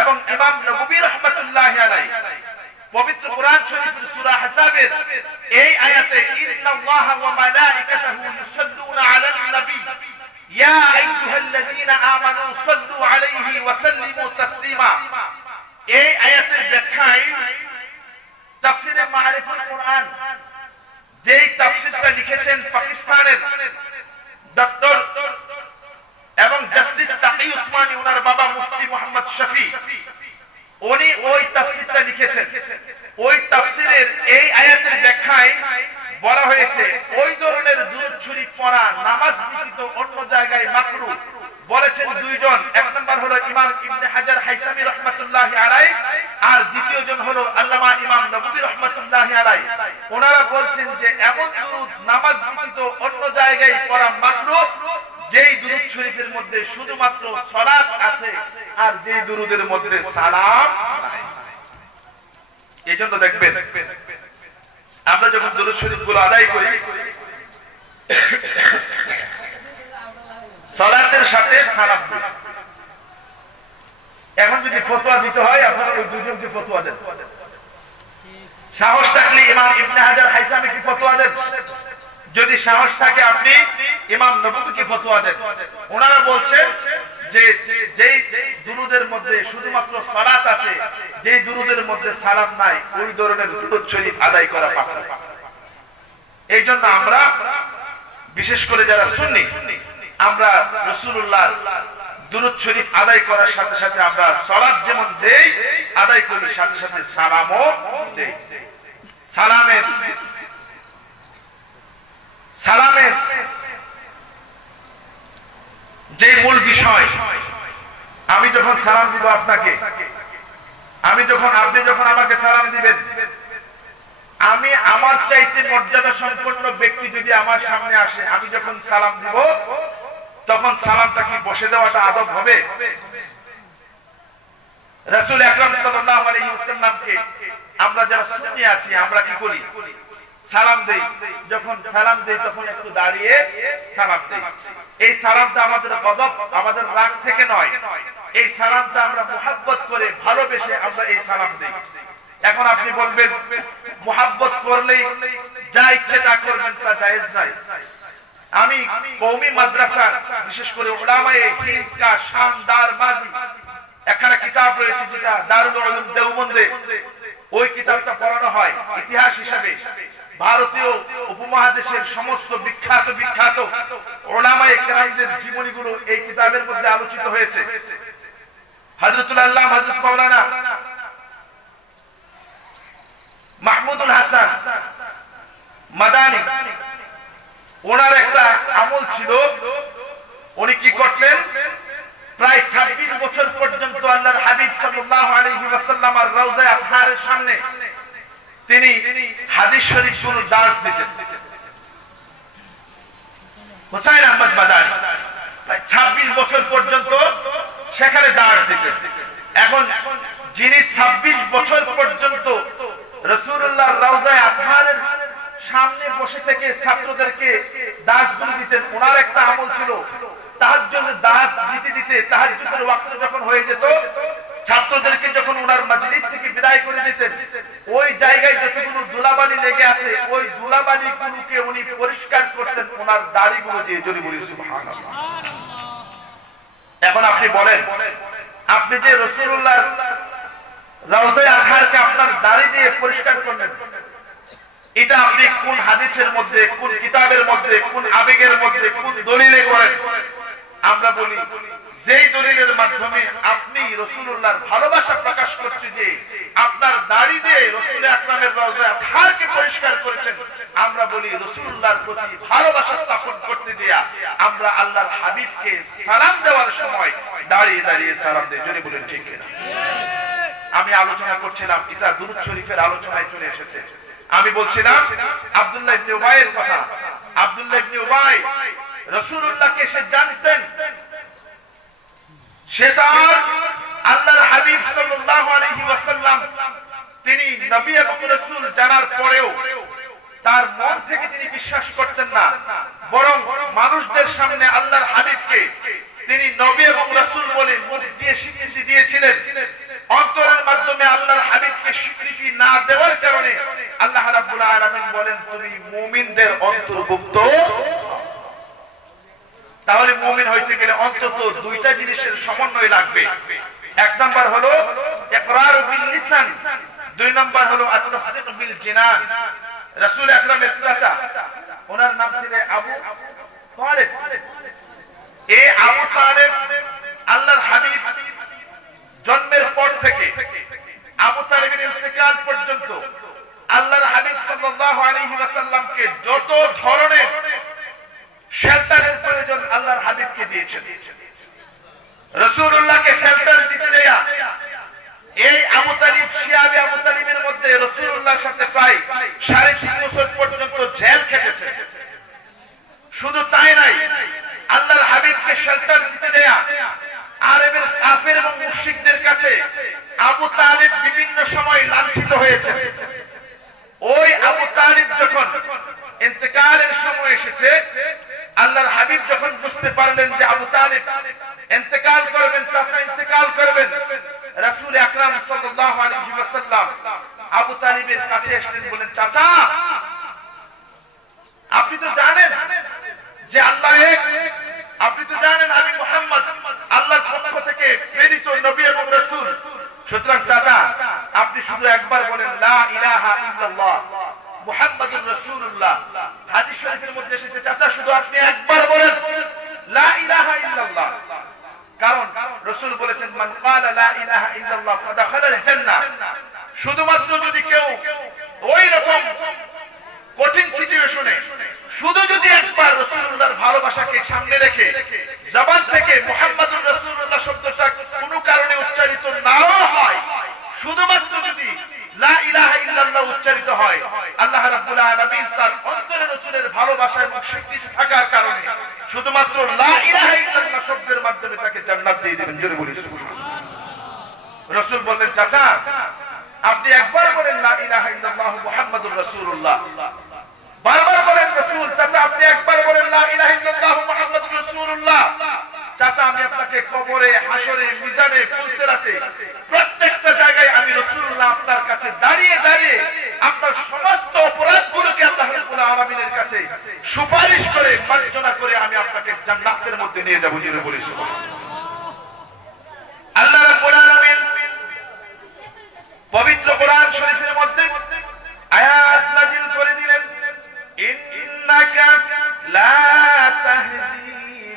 এবং ইমাম নববী রাহমাতুল্লাহি আলাইহি পবিত্র কোরআন শরীফের সূরা আহজাবের এই আয়াতে ইন্নাল্লাহা ওয়া মালাইকাতাহু ইউসাল্লুনা আলান নবী ইয়া আইয়ুহাল্লাযীনা আমানু সাল্লু আলাইহি ওয়া সাল্লিমু তাসলিমা, এই আয়াতের ব্যাখ্যায় তাফসীরে মারিফুল কোরআন যেই তাফসীরটা লিখেছেন পাকিস্তানের ডক্টর এবং জাস্টিস তাকি উসমানী, ওনার বাবা মুফতি মোহাম্মদ শফি, উনি ওই তাফসীরটা লিখেছেন। ওই তাফসীরের এই আয়াতের ব্যাখ্যায় বলা হয়েছে ওই ধরনের দুরূদ শরীফ পড়া নামাজ ব্যতীত অন্য জায়গায় মাকরুহ। বলেছেন দুইজন, এক নম্বর হলো ইমাম ইবনে হাজার হাইসামি রাহমাতুল্লাহি আলাইহি, আর দ্বিতীয় জন হলো আল্লামা ইমাম নববী রাহমাতুল্লাহি আলাইহি। ওনারা বলছেন যে এমন দুরূদ নামাজ ব্যতীত অন্য জায়গায় পড়া মাকরুহ যেই দুরূদ শরীফের মধ্যে শুধুমাত্র সালাত আছে আর যেই দুরূদের মধ্যে সালাম নাই। এজন্য দেখবেন আমরা যখন দুরূদ শরীফগুলো আদায় করি সালাতের সাথে সালাম দিই। এখন যদি ফতোয়া দিতে হয় আপনারা ওই দুজনকে ফতোয়া দেন। সাহস থাকলে ইমাম ইবনে হাজার হাইসামি কি ফতোয়া দেন, যদি সাহস থাকে আপনি ইমাম নববী কি ফতোয়া দেন। ওনারা বলছেন যে যেই দুরূদের মধ্যে শুধুমাত্র সালাত আছে, যেই দুরূদের মধ্যে সালাম নাই, ওই ধরনের দুরূদ শরীফ আদায় করা পাপ। এই জন্য আমরা বিশেষ করে যারা সুন্নি, আমরা রাসূলুল্লাহ দুরূদ শরীফ আদায় করার সাথে সাথে আমরা সালাত যেমন দেই আদায় করি, সাথে সাথে সালামও দেই। সালামের যে মূল বিষয়, আমি যখন সালাম দিব আপনাকে, আপনি যখন আমাকে সালাম দিবেন, আমি আমার চাইতে মর্যাদা সম্পন্ন ব্যক্তি যদি আমার সামনে আসে, আমি যখন সালাম দিব তখন সালামটা কি বসে দেওয়াটা আদব হবে? রাসূল আকরাম সাল্লাল্লাহু আলাইহি ওয়াসাল্লামকে আমরা যারা সুন্নি আছি আমরা কি করি? সালাম দেই। যখন সালাম দেই তখন একটু দাঁড়িয়ে সালাম দেই। এই সালামটা আমাদের গজব, আমাদের রাগ থেকে নয়, এই সালামটা আমরা মুহাব্বত করে ভালোবেসে আমরা এই সালাম দেই। এখন আপনি বলবেন মুহাব্বত করলেই যা ইচ্ছে তা করবেন, তা জায়েজ নাই। আমি কওমি মাদ্রাসা বিশেষ করে উলামায়ে হিন্দ কা শানদার মাজি একখানা কিতাব রয়েছে যেটা দারুল উলুম দেওবন্দে, ওই কিতাবটা পড়ানো হয় ইতিহাস হিসাবে। ভারতীয় উপমহাদেশের সমস্ত বিখ্যাত উলামায়ে কেরামদের জীবনীগুলো এই কিতাবের মধ্যে আলোচিত হয়েছে। হযরতুল আল্লাহ হযরত মাওলানা মাহমুদুল হাসান মাদানী, ওনার একটা আমল ছিল, উনি কি করতেন, প্রায় 26 বছর পর্যন্ত আল্লাহর হাবিব সাল্লাল্লাহু আলাইহি ওয়াসাল্লামের রওজা আতহারের সামনে তিনি হাদিস শরীফগুলো দার্স দিতেন। হুসাইন আহমদ মাদানী প্রায় 26 বছর পর্যন্ত সেখানে দার্স দিতেন। এখন যিনি 26 বছর পর্যন্ত রাসূলুল্লাহর রওজা আতহারের সামনে বসে থেকে ছাত্রদেরকে দার্সগুলো দিতেন, ওনার একটা আমল ছিল তাহাজ্জুদের দার্স দিতে দিতে তাহাজ্জুদের ওয়াক্ত যখন হয়ে যেত, ছাত্রদেরকে যখন ওনার মাজলিস থেকে বিদায় করে দিতেন, ওই জায়গায় যতগুলো ধুলাবালি লেগে আছে ওই ধুলাবালিগুলোকে উনি পরিষ্কার করতেন ওনার দাড়িগুলো দিয়ে। যদি বলি সুবহানাল্লাহ। এখন আপনি বলেন, আপনি যে রাসূলুল্লাহর রওজা আতহারকে আপনার দাড়ি দিয়ে পরিষ্কার করলেন, এটা আপনি কোন হাদিসের মধ্যে, কোন কিতাবের মধ্যে, কোন আবেগের মধ্যে, কোন দলিলে করেন? আমরা বলি যেই দলিলের মাধ্যমে আপনি রাসূলুল্লাহর ভালোবাসা প্রকাশ করতে যে আপনার দাড়ি দিয়ে রাসূল আকরামের রওজা আতহারকে পরিষ্কার করেছেন, আমরা বলি রাসূলুল্লাহর প্রতি ভালোবাসা স্থাপন করতে দিয়া আমরা আল্লাহর হাবিবকে সালাম দেওয়ার সময় দাঁড়িয়ে দাঁড়িয়ে সালাম দেই। যদি বলেন ঠিক কিনা? আমি আলোচনা করছিলাম, এটা দুরূদ শরীফের আলোচনায় চলে এসেছে। আমি বলছিলাম আব্দুল্লাহ ইবনে উবাইয়ের কথা। আব্দুল্লাহ ইবনে উবাই রাসূলুল্লাহকে সে জানতেন, সে তার আল্লাহর হাবিব সাল্লাল্লাহু আলাইহি ওয়াসাল্লাম তিনি নবী এবং রাসূল জানার পরেও তার মন থেকে তিনি বিশ্বাস করতেন না, বরং মানুষদের সামনে আল্লাহর হাবিবকে তিনি নবী এবং রাসূল বলে মুখ দিয়ে স্বীকৃতি দিয়েছিলেন। অন্তরের মাধ্যমে আল্লাহর হাবিবকে স্বীকৃতি না দেওয়ার কারণে আল্লাহ রাব্বুল আলামিন বলেন তুমি মুমিনদের অন্তর্ভুক্ত। তাহলে মুমিন হইতে গেলে অন্তত দুইটা জিনিসের সমন্বয় লাগবে। এক নাম্বার হলো ইকরার বিল লিসান, দুই নাম্বার হলো আত-তাসদীক বিল জিনান। রাসূল আকরামের চাচা, ওনার নাম ছিল আবু তালেব। এই আবু তালেব আল্লাহর হাবিব জন্মের পর থেকে আবু তালেবের ইন্তেকাল পর্যন্ত আল্লাহর হাবিব সাল্লাল্লাহু আলাইহি ওয়াসাল্লামকে যত ধরনের শেল্টারের প্রয়োজন আল্লাহর হাবিবকে দিয়েছেন। রাসূলুল্লাহকে শেল্টার দিতে দেয়া এই আবু তালিব, শিয়াবে আবু তালিবের মধ্যে রাসূলুল্লাহর সাথে প্রায় 3.5 বছর পর্যন্ত জেল খেটেছে। শুধু তাই নাই, আল্লাহর হাবিবকে শেল্টার দিতে দেয়া আরবের কাফের এবং মুশরিকদের কাছে আবু তালিব বিভিন্ন সময় লাঞ্ছিত হয়েছে। ওই আবু তালিব যখন ইন্তেকালের সময় এসেছে, আল্লাহর হাবিব যখন বুঝতে পারলেন যে আবু তালিব ইন্তেকাল করবেন, চাচা ইন্তেকাল করবেন, রাসূল আকরাম সাল্লাল্লাহু আলাইহি ওয়াসাল্লাম আবু তালিবের কাছে এসেছেন, বলেন, চাচা আপনি তো জানেন যে আল্লাহ এক, আপনি তো জানেন আমি মুহাম্মদ আল্লাহর পক্ষ থেকে প্রেরিত নবী এবং রাসূল, সুতরাং চাচা আপনি শুধু একবার বলেন লা ইলাহা ইল্লাল্লাহ মুহাম্মাদুর রাসূলুল্লাহ। হাদিস শরীফের মধ্যে এসেছে, চাচা শুধু আপনি একবার বলেন লা ইলাহা ইল্লাল্লাহ, কারণ রাসূল বলেছেন মান ক্বালা লা ইলাহা ইল্লাল্লাহ ফাদাখালাল জান্নাহ। শুধুমাত্র যদি কেউ ওই রকম কঠিন সিচুয়েশনে শুধু যদি একবার রাসূলুল্লাহর ভালোবাসাকে সামনে রেখে জবান থেকে মুহাম্মাদুর রাসূলুল্লাহ শব্দটা কোনো কারণে উচ্চারিত নাও হয়, শুধুমাত্র যদি লা ইলাহা ইল্লাল্লাহ উচ্চারিত হয়, আল্লাহ রাব্বুল আলামিন তার অন্তরে রাসূলের ভালোবাসা এবং স্বীকৃতি থাকার কারণে শুধুমাত্র লা ইলাহা ইল্লাল্লাহ শব্দের মাধ্যমে তাকে জান্নাত দিয়ে দিবেন। জোরে বলি সুবহানাল্লাহ। রাসূল বললেন, চাচা আপনি একবার বলেন লা ইলাহা ইল্লাল্লাহ মুহাম্মাদুর রাসূলুল্লাহ, বারবার বলেন রাসূল, চাচা আপনি একবার বলেন লা ইলাহা ইল্লাল্লাহ মুহাম্মাদুর রাসূলুল্লাহ। চাচা আমি আপনাকে কবরে, হাসরে, মিজানে, ফুলসিরাতে প্রত্যেকটা জায়গায় আমি রাসূলুল্লাহ আপনার কাছে দাঁড়িয়ে দাঁড়িয়ে আপনার সমস্ত অপরাধগুলোকে আল্লাহ রাব্বুল আলামিনের কাছে সুপারিশ করে, মার্জনা করে আমি আপনাকে জান্নাতের মধ্যে নিয়ে যাব। জোরে বলি সুবহানাল্লাহ। আল্লাহ রাব্বুল আলামিন পবিত্র কোরআন শরীফের মধ্যে আয়াত নাযিল করে দিলেন, ইন্নাকা লা তাহদি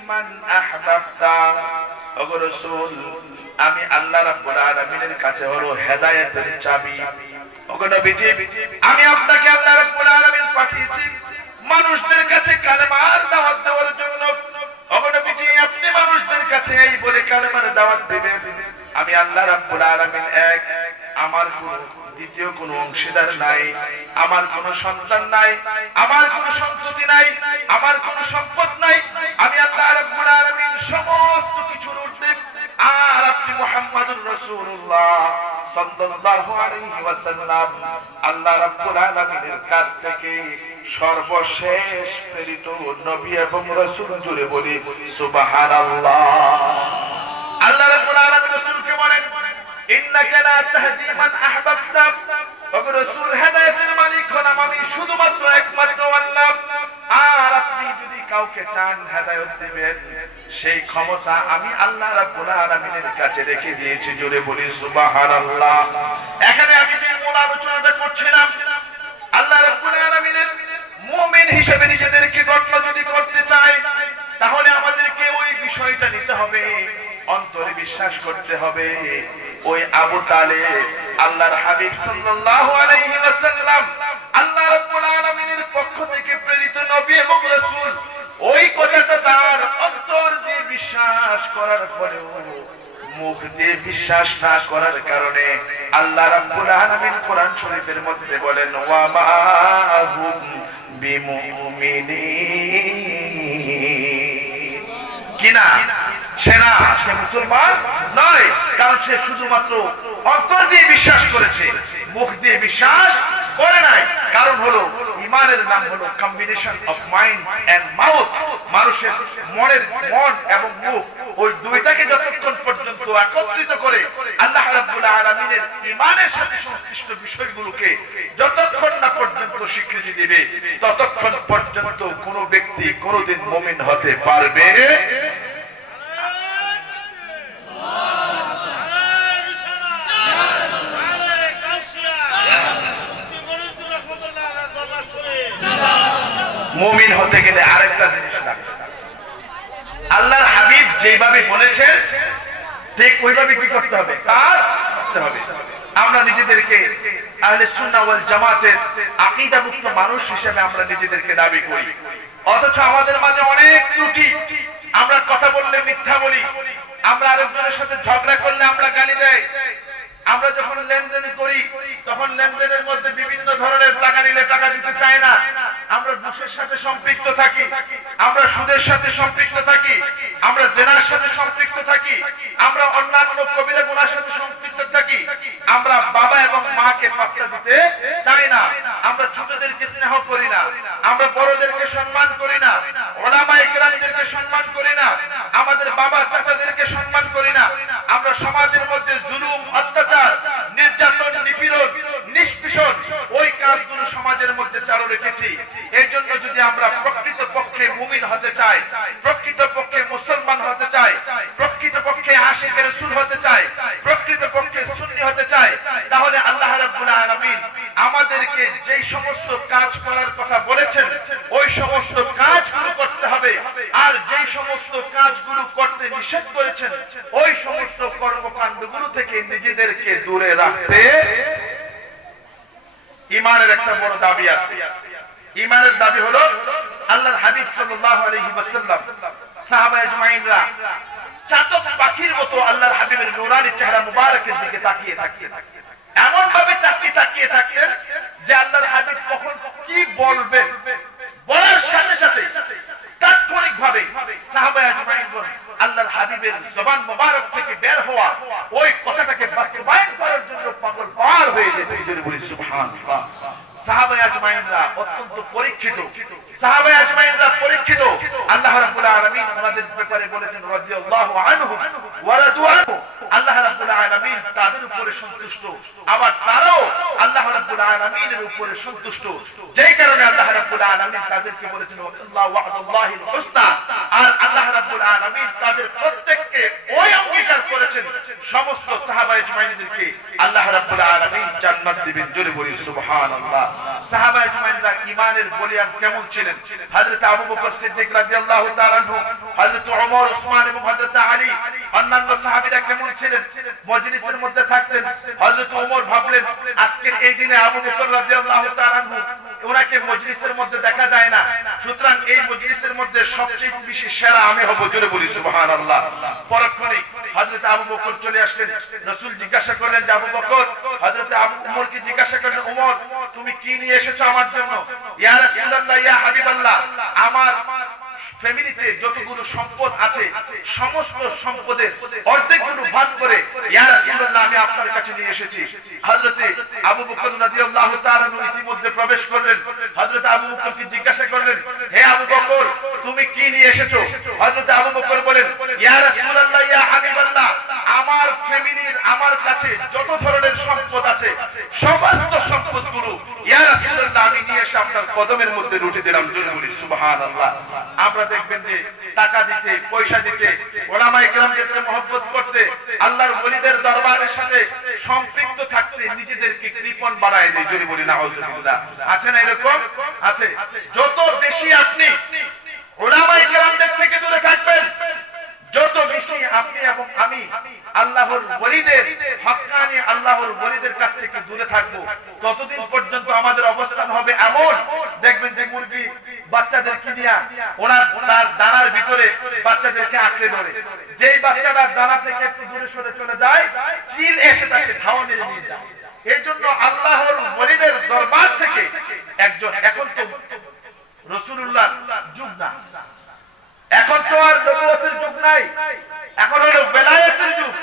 মান আহবাবতা। ওগো রাসূল, আমি আল্লাহ রাব্বুল আলামিনের কাছে হলো হেদায়েতের চাবি। ওগো নবীজি, আমি আপনাকে আল্লাহ রাব্বুল আলামিন পাঠিয়েছি মানুষদের কাছে কালেমার দাওয়াত দেওয়ার জন্য। ওগো নবীজি, আপনি মানুষদের কাছে এই বলে কালেমার দাওয়াত দিবেন, আমি আল্লাহ রাব্বুল আলামিন এক, আমার কোন দ্বিতীয় কোন অংশীদার নাই, আমার কোন সন্তান নাই, আমার কোন সন্ততি নাই, আমার কোন সম্পদ নাই, আমি আল্লাহ রাব্বুল আলামিন সমস্ত কিছুর ঊর্ধ্বে, আর আপনি মুহাম্মাদুর রাসূলুল্লাহ সাল্লাল্লাহু আলাইহি ওয়াসাল্লাম আল্লাহ রাব্বুল আলামিনের কাছ থেকে সর্বশেষ প্রেরিত নবী এবং রাসূল। জুড়ে বলি সুবহানাল্লাহ। আল্লাহ রাব্বুল আলামিন রাসূলকে বলেন, ইন্নাকা লা তাহদি মান আহবাবতা। ওগো রাসূল, হেদায়েতের মালিক হলাম আমি, শুধুমাত্র একমাত্র আল্লাহ। আর আপনি যদি কাউকে চান হেদায়েত দিবেন, সেই ক্ষমতা আমি আল্লাহ রাব্বুল আলামিনের কাছে রেখে দিয়েছি। জোরে বলি সুবহানাল্লাহ। এখানে আমি যে মূল আলোচনাটা করছিলাম, আল্লাহ রাব্বুল আলামিনের মুমিন হিসেবে নিজেদেরকে গণ্য যদি করতে চাই, তাহলে আমাদেরকে ওই বিষয়টা নিতে হবে, অন্তরে বিশ্বাস করতে হবে ওই আবু তালেব আল্লাহর হাবিব সাল্লাল্লাহু আলাইহি ওয়াসাল্লাম আল্লাহ রাব্বুল আলামিনের পক্ষ থেকে প্রেরিত নবী এবং রাসূল। ওই কথাটা তার অন্তর দিয়ে বিশ্বাস করার পরেও মুখ দিয়ে বিশ্বাস না করার কারণে আল্লাহ রাব্বুল আলামিন কোরআন শরীফের মধ্যে বলেন, ওয়া মা হুম বিমুমিনিন। কিনা সে না, সে মুসলমান নয়, কারণ সে শুধুমাত্র অন্তর দিয়ে বিশ্বাস করেছে, মুখ দিয়ে বিশ্বাস করে নাই। কারণ হলো ঈমানের নাম হলো combination of mind and mouth. মানুষের মন এবং মুখ, ওই দুইটাকে যতক্ষণ পর্যন্ত একত্রিত করে আল্লাহ রাব্বুল আলামিনের ঈমানের সাথে সংশ্লিষ্ট বিষয়গুলোকে যতক্ষণ না পর্যন্ত স্বীকৃতি দিবে, ততক্ষণ পর্যন্ত কোনো ব্যক্তি কোনোদিন মুমিন হতে পারবে। মুমিন হতে গেলে আরেকটা জিনিস লাগে। আল্লাহর হাবিব যেভাবে বলেছেন ঠিক ওইভাবে কি করতে হবে, কাজ করতে হবে। আমরা নিজেদেরকে আহলে সুন্নাহ ওয়াল জামাতের আকীদামুক্ত মানুষ হিসেবে আমরা নিজেদেরকে দাবি করি, অথচ আমাদের মাঝে অনেক ত্রুটি। আমরা কথা বললে মিথ্যা বলি, আমরা আরেকজনের সাথে ঝগড়া করলে আমরা গালি দেই, আমরা যখন লেনদেন করি তখন লেনদেনের মধ্যে বিভিন্ন ধরনের টাকা নিলে টাকা দিতে চায় না, আমরা ঘুষের সাথে সম্পৃক্ত থাকি, আমরা সুদের সাথে সম্পৃক্ত থাকি, আমরা জেনার সাথে সম্পৃক্ত থাকি, আমরা অন্যান্য কবিরা গুনার সাথে সম্পৃক্ত থাকি, আমরা বাবা এবং মাকে পাত্তা দিতে চাই না, আমরা ছোটদেরকে স্নেহ করি না, আমরা বড়দেরকে সম্মান করি না, উলামায়ে কেরামদেরকে সম্মান করি না, আমাদের বাবা চাচাদেরকে সম্মান করি না, আমরা সমাজের মধ্যে জুলুম, অত্যাচার, নির্যাতন, নিপীড়ন, নিষ্পেষণ ওই কাজগুলো সমাজের মধ্যে চালু রেখেছি। এই জন্য যদি আমরা প্রকৃতপক্ষে মুমিন হতে চাই, প্রকৃতপক্ষে মুসলমান হতে চাই, প্রকৃতপক্ষে আশিক রাসূল হতে চাই, প্রকৃতপক্ষে সুন্নি হতে চাই, তাহলে আল্লাহ রাব্বুল আলামিন আমাদেরকে যেই সমস্ত কাজ করার কথা বলেছেন ওই সমস্ত কাজগুলো করতে হবে, আর যেই সমস্ত কাজগুলো করতে নিষেধ করেছেন ওই সমস্ত কর্মকাণ্ডগুলো থেকে নিজেদেরকে দূরে রাখতে ঈমানের একটা বড় দাবি আছে। ঈমানের দাবি হলো আল্লাহর হাবিব সাল্লাল্লাহু আলাইহি ওয়াসাল্লাম সাহাবা আজমাইনরা চাতক পাখির মতো আল্লাহর হাবিবের নূরানি চেহারা মুবারকের দিকে তাকিয়ে থাকতেন, এমন ভাবে তাকিয়ে থাকতেন যে আল্লাহর হাবিব কখন কি বলবেন বলার সাথে সাথে তাৎক্ষণিকভাবে সাহাবা আজমাইনগণ আল্লাহর হাবিবের জবান মুবারক থেকে বের হওয়া ওই কথাটাকে বাস্তবায়ন করার জন্য পাগল পার হয়ে যেতেন। বলি সুবহানাল্লাহ। সাহাবা আজমাইনরা অত্যন্ত পরীক্ষিত, সাহাবা আজমাইনরা পরীক্ষিত। আল্লাহ রাব্বুল আলামিন আমাদের ব্যাপারে বলেছেন রাদিয়াল্লাহু আনহুম ওয়া রাদু আনহু, আল্লাহ রাব্বুল আলামিন তাদের উপরে সন্তুষ্ট, আবার তারাও আল্লাহ রাব্বুল আলামিনের উপরে সন্তুষ্ট। যেই কারণে আল্লাহ রাব্বুল আলামিন তাদেরকে বলেছেন ওয়াল্লাহু ওয়া'দাল্লাহিল হুসনা, আর আল্লাহ রাব্বুল আলামিন তাদের প্রত্যেককে ওই অঙ্গীকার করেছেন সমস্ত সাহাবা আজমাইনদেরকে আল্লাহ রাব্বুল আলামিন জান্নাত দিবেন। জোরে বলি সুবহানাল্লাহ। সাহাবা আজমাইনরা ঈমানের বলিয়ান কেমন ছিলেন? হযরত আবু বকর সিদ্দিক রাদিয়াল্লাহু তাআলা আনহু, হযরত ওমর, ওসমান এবং হযরত আলী, অন্যান্য সাহাবীরা কেমন ছিলেন? মজলিসের মধ্যে থাকতেন, হযরত ওমর ভাবলেন আজকের এই দিনে আবু বকর রাদিয়াল্লাহু তাআলা আনহু ওনাকে মজলিসের মধ্যে দেখা যায় না, সুতরাং এই মজলিসের মধ্যে সবচেয়ে বেশি সেরা আমি হব। জোরে বলি সুবহানাল্লাহ। পরক্ষণে হযরত আবু বকর চলে আসলেন, রাসূল জিজ্ঞাসা করলেন যে আবু বকর, হযরত আবু ওমরকে জিজ্ঞাসা করলেন ওমর তুমি কি নিয়ে এসেছো আমার জন্য? ইয়া রাসূলুল্লাহ, ইয়া হাবিবাল্লাহ, আমার ফ্যামিলিতে যতগুলো সম্পদ আছে সমস্ত সম্পদের অর্ধেকগুলো ভাগ করে ইয়া রাসূলুল্লাহ আমি আপনার কাছে নিয়ে এসেছি। হযরত আবু বকর রাদিয়াল্লাহু তাআলা ইতিমধ্যে প্রবেশ করলেন, হযরত আবু বকরকে জিজ্ঞাসা করলেন হে আবু বকর তুমি কি নিয়ে এসেছো? হযরত আবু বকর বলেন ইয়া রাসূলুল্লাহ, ইয়া হাবিবাল্লাহ, আমার ফ্যামিলির আমার কাছে যত ধরনের সম্পদ আছে সমস্ত সম্পদগুলো ইয়া রাসূলুল্লাহ আমি নিয়ে এসে আপনার কদমের মধ্যে রুটি দিলাম। জোরে বলি সুবহানাল্লাহ। আমরা দেখবেন যে টাকা দিতে, পয়সা দিতে, উলামায়ে কেরামদেরকে মহব্বত করতে, আল্লাহর ওলিদের দরবারের সাথে সম্পৃক্ত থাকতে নিজেদেরকে কৃপণ বানায় দেয়। জোরে বলি নাউজুবিল্লাহ। আছে না এরকম? আছে। যত বেশি আপনি উলামায়ে কেরামদের থেকে দূরে থাকবেন, যত বেশি আপনি এবং আমি আল্লাহর ওলিদের, হক্কানি আল্লাহর ওলিদের কাছ থেকে দূরে থাকবো, ততদিন পর্যন্ত আমাদের অবস্থান হবে এমন, দেখবেন যে মুরগি বাচ্চাদেরকে নিয়ে ওনার দানার ভিতরে বাচ্চাদেরকে আঁকড়ে ধরে, যেই বাচ্চাটা দানা থেকে একটু দূরে সরে চলে যায় চিল এসে তাকে ধাওয়া মেরে নিয়ে যায়। এই জন্য আল্লাহর ওলিদের দরবার থেকে একজন, এখন তো রাসূলুল্লাহর যুগ না, এখন তো আর নবুয়তের যুগ নাই, এখন হলো বেলায়েতের যুগ।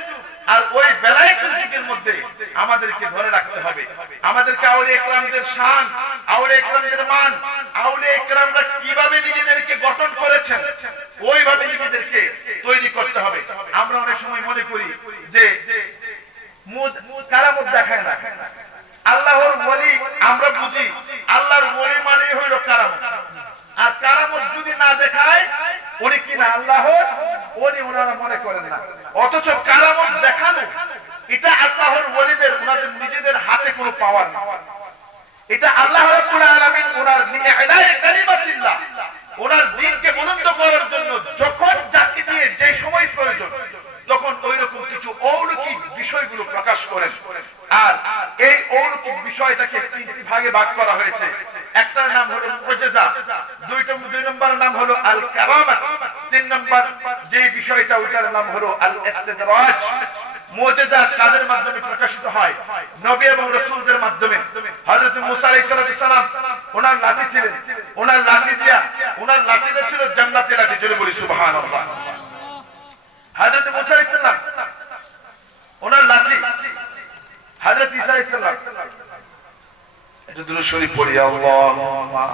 আর ওই বেলায়েতের যুগের মধ্যে আমাদেরকে ধরে রাখতে হবে, আমাদেরকে আউলিয়া ইকরামদের শান, আউলিয়া ইকরামদের মান, আউলিয়া ইকরামরা কিভাবে নিজেদেরকে গঠন করেছেন ওইভাবে নিজেদেরকে তৈরি করতে হবে। আমরা অনেক সময় মনে করি যে কারামত দেখায় না, আল্লাহর ওলি আমরা বুঝি আল্লাহর ওলি মানে হইল কারামত, আর কারামত যদি না দেখায় উনি কিনা আল্লাহর ওলি ওনারা মনে করেন না। অথচ কারামত দেখানো এটা আল্লাহর ওলিদের ওনাদের নিজেদের হাতে কোনো পাওয়ার না, এটা আল্লাহ রাব্বুল আলামিন ওনার ইলাহি কালিমাতিল্লাহ, ওনার দ্বীনকে বুলন্দ করার জন্য যখন যাকে দিয়ে যে সময় প্রয়োজন তখন ওইরকম কিছু অলৌকিক বিষয়গুলো প্রকাশ করেন। আর এই অলৌকিক বিষয়টাকে তিনটি ভাগে ভাগ করা হয়েছে। একটার নাম হলো মুজিজা, দুই নম্বর নাম হলো আল কারামাত, তিন নম্বর যে বিষয়টা ওইটার নাম হলো আল ইস্তিদরাজ। মুজিজা কাদের মাধ্যমে প্রকাশিত হয়? নবী এবং রাসূলদের মাধ্যমে। হযরত মুসা আলাইহিস সালাম ওনার লাঠি ছিলেন, ওনার লাঠি দিয়া, ওনার লাঠিটা ছিল জান্নাতের লাঠি, জোরে বলি সুবহানাল্লাহ। হযরত মুসা আলাইহিস সালাম ওনার লাঠি, হযরত ঈসা আলাইহিস সালাম এটা দুরূদ শরীফ পড়ি আল্লাহুম্মা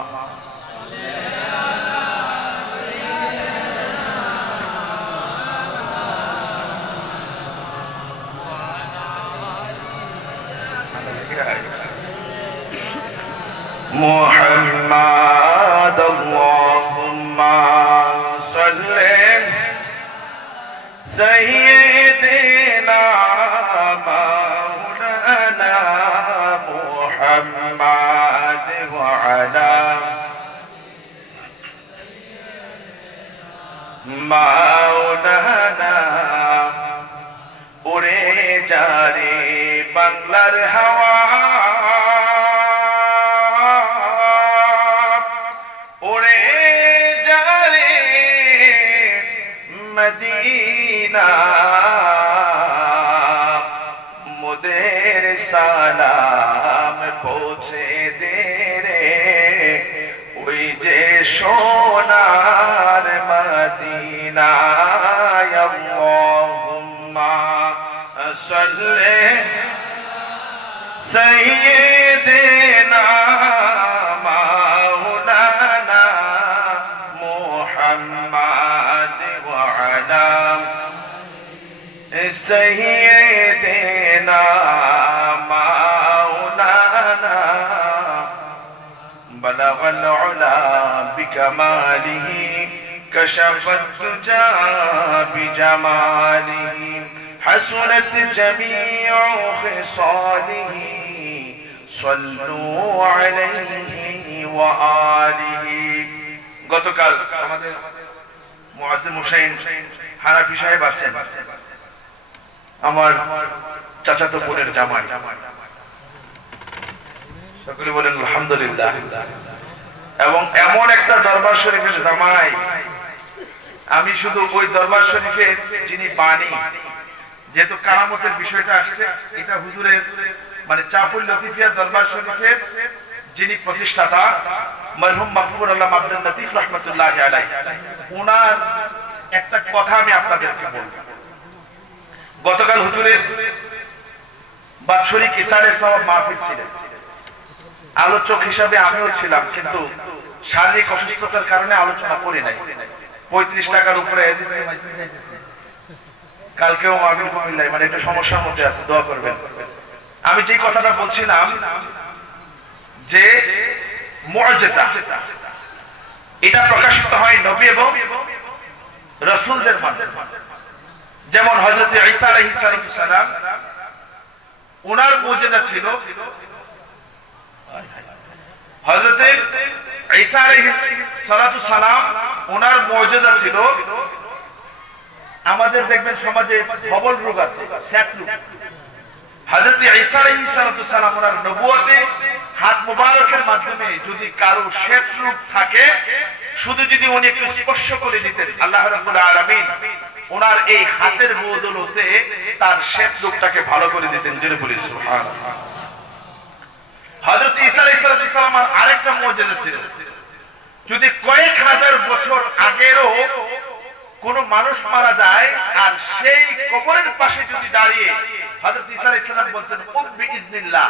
محمد اللهم صل سيدنا مولانا محمد وعلى مولانا উড়ে যারে বাংলার হাওয়া, মদিনা মুদের সালাম পৌঁছে দে রে ওই যে সোনার মদিনা। আল্লাহুম্মা সাল্লি সাইয়্যিদিনা মাওলানা মুহাম্মদ سيدنا مولانا بلغ العلا بكماله كشف الدجى بجماله حسنت جميع خصاله صلوا عليه وآله। গতকাল আমাদের মুআজ্জিম হুসাইন হানাফি সাহেব আছেন, আমার চাচাতো বোনের জামাই, সকলে বলেন আলহামদুলিল্লাহ। এবং এমন একটা দরবার শরীফের জামাই, আমি শুধু ওই দরবার শরীফের যিনি বাণী, যেহেতু কারামতের বিষয়টা আসছে, এটা হুজুরের মানে চাপুল লতিফিয়া দরবার শরীফের যিনি প্রতিষ্ঠাতা মরহুম মাকবুল আল্লাহ আব্দুল লতিফ রাহমাতুল্লাহ আলাইহি, ওনার একটা কথা আমি আপনাদেরকে বলবো। গতকাল হুজুরের বাৎসরিক ইসারে সওয়াব মাহফিল ছিল, আলোচক হিসাবে আমিও ছিলাম, কিন্তু শারীরিক অসুস্থতার কারণে আলোচনা করি নাই। 35 টাকার উপরে কালকেও আমি কুমিল্লায় মানে একটা সমস্যার মধ্যে আছে, দোয়া করবেন। আমি যে কথাটা বলছিলাম যে মুজিজা এটা প্রকাশিত হয় নবী এবং রাসূলদের মাধ্যমে। যেমন হযরত ঈসা আলাইহিস সালাম ওনার মুজিজা ছিল, হযরত ঈসা আলাইহিস সালাম ওনার মুজিজা ছিল, আমাদের দেখবেন সমাজে ধবল রোগ আছে, শ্বেত রোগ। হযরত ঈসা আলাইহিস সালাম ওনার নবুয়তে হাত মোবারকের মাধ্যমে যদি কারো শ্বেত রোগ থাকে, শুধু যদি উনি একটু স্পর্শ করে দিতেন, আল্লাহ রাব্বুল আলামিন ওনার এই হাতের বদৌলতে তার শ্বেত রোগটাকে ভালো করে দিতেন, জোরে বলি সুবহানাল্লাহ। হযরত ঈসা আলাইহিস সালামের আরেকটা মুজিজা ছিল, যদি কয়েক হাজার বছর আগেরও কোন মানুষ মারা যায় আর সেই কবরের পাশে যদি দাঁড়িয়ে হযরত ঈসা আলাইহিস সালাম বলতেন উব্বি ইজনিল্লাহ,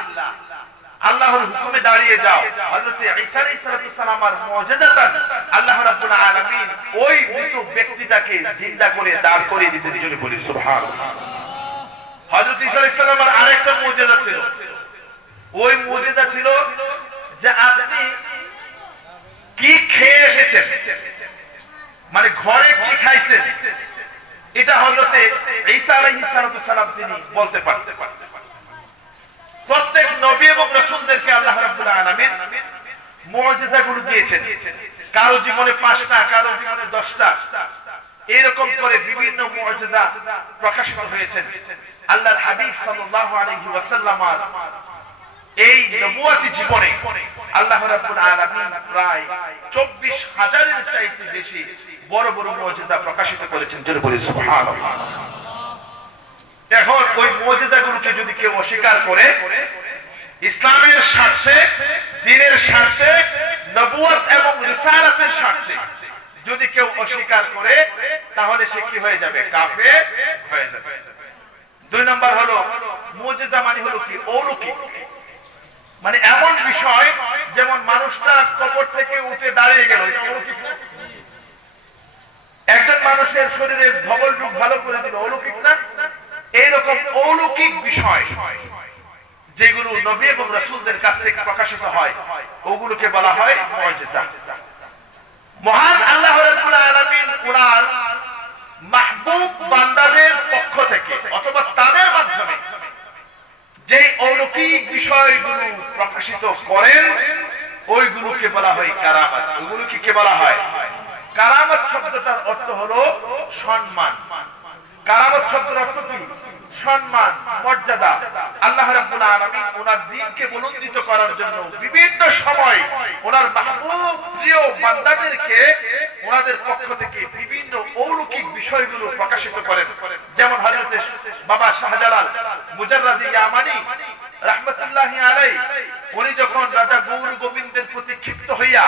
আল্লাহর হুকুমে দাঁড়িয়ে যাও। হযরত ঈসা আলাইহিস সালামের মুজিজাতান আল্লাহ রাব্বুল আলামিন ওই মৃত ব্যক্তিটাকে জিন্দা করে দাঁড় করিয়ে দিতেন, জোরে বলি সুবহানাল্লাহ। হযরত ঈসা আলাইহিস সালামের আরেকটা মুজিজা ছিল, ওই মুজিজা ছিল যে আপনি কি খেয়ে এসেছেন, মানে ঘরে কি খাইছেন, এটা হযরত ঈসা আলাইহিস সালাম তিনি বলতে পারতেন। প্রত্যেক নবী এবং রাসূলদেরকে আল্লাহ রাব্বুল আলামিন মুজিজাগুলো দিয়েছেন। কারো জীবনে 5টা, কারো জীবনে 10টা, এরকম করে বিভিন্ন মুজিজা প্রকাশিত হয়েছে। আল্লাহর হাবিব সাল্লাল্লাহু আলাইহি ওয়াসাল্লাম এই নবুয়তি জীবনে আল্লাহ রাব্বুল আলামিন প্রায় 24,000-এর চাইতে বেশি বড় বড় মুজিজা প্রকাশিত করেছেন। জোরে বলি সুবহানাল্লাহ। এখন ওই মুজিজাগুলোকে যদি কেউ অস্বীকার করে, ইসলামের স্বার্থে, দ্বীনের স্বার্থে, নবুয়ত এবং রিসালাতের স্বার্থে যদি কেউ অস্বীকার করে, তাহলে সে কি হয়ে যাবে? কাফের হয়ে যাবে। 2 নম্বর হলো মুজিজা মানে হলো কি? অলৌকিক, মানে এমন বিষয় যেমন মানুষটা কবর থেকে উঠে দাঁড়িয়ে গেল, এটা অলৌকিক না? একজন মানুষের শরীরের ধবল রূপ ভালো করে দিল, অলৌকিক না? এইরকম অলৌকিক বিষয় যেগুলো নবী এবং রাসূলদের কাছ থেকে প্রকাশিত হয়, ওগুলোকে বলা হয় মুজিজা। মহান আল্লাহ রাব্বুল আলামিন ওনার মাহবুব বান্দাদের পক্ষ থেকে অথবা তাদের মাধ্যমে যে অলৌকিক বিষয়গুলো প্রকাশিত করেন, ওইগুলোকে বলা হয় কারামাত। ওইগুলোকে কি বলা হয়? কারামাত শব্দটার অর্থ হলো সম্মান। কারামাত শব্দের অর্থ কি? সম্মান, মর্যাদা। আল্লাহ রাব্বুল আলামিন ওনার দ্বীনকে বুলন্দিত করার জন্য বিভিন্ন সময় ওনার মাহবুব প্রিয় বান্দাদেরকে ওনাদের পক্ষ থেকে বিভিন্ন অলৌকিক বিষয়গুলো প্রকাশিত করেন। যেমন হযরত বাবা শাহজালাল মুজাররাদি ইয়ামানি রাহমাতুল্লাহি আলাইহি, উনি যখন রাজা গৌর গোবিন্দের প্রতি ক্ষিপ্ত হইয়া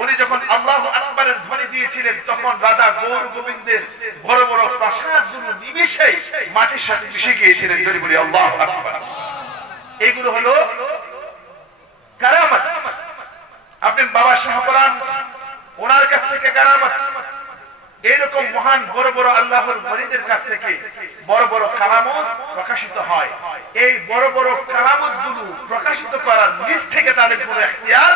উনি যখন আল্লাহু আকবারের ধ্বনি দিয়েছিলেন, তখন রাজা গৌর গোবিন্দের বড় বড় প্রাসাদগুলো নিমিষে মাটির সাথে মিশে গিয়েছিলেন। যদি বলি আল্লাহু আকবার। এগুলো হলো কারামাত। আপনি বাবা শাহপরান ওনার কাছ থেকে কারামাত, এইরকম মহান বড় বড় আল্লাহর ওলিদের কাছ থেকে বড় বড় কারামত প্রকাশিত হয়। এই বড় বড় কারামত গুলো প্রকাশিত করার নিজ থেকে তাদের কোনো ইখতিয়ার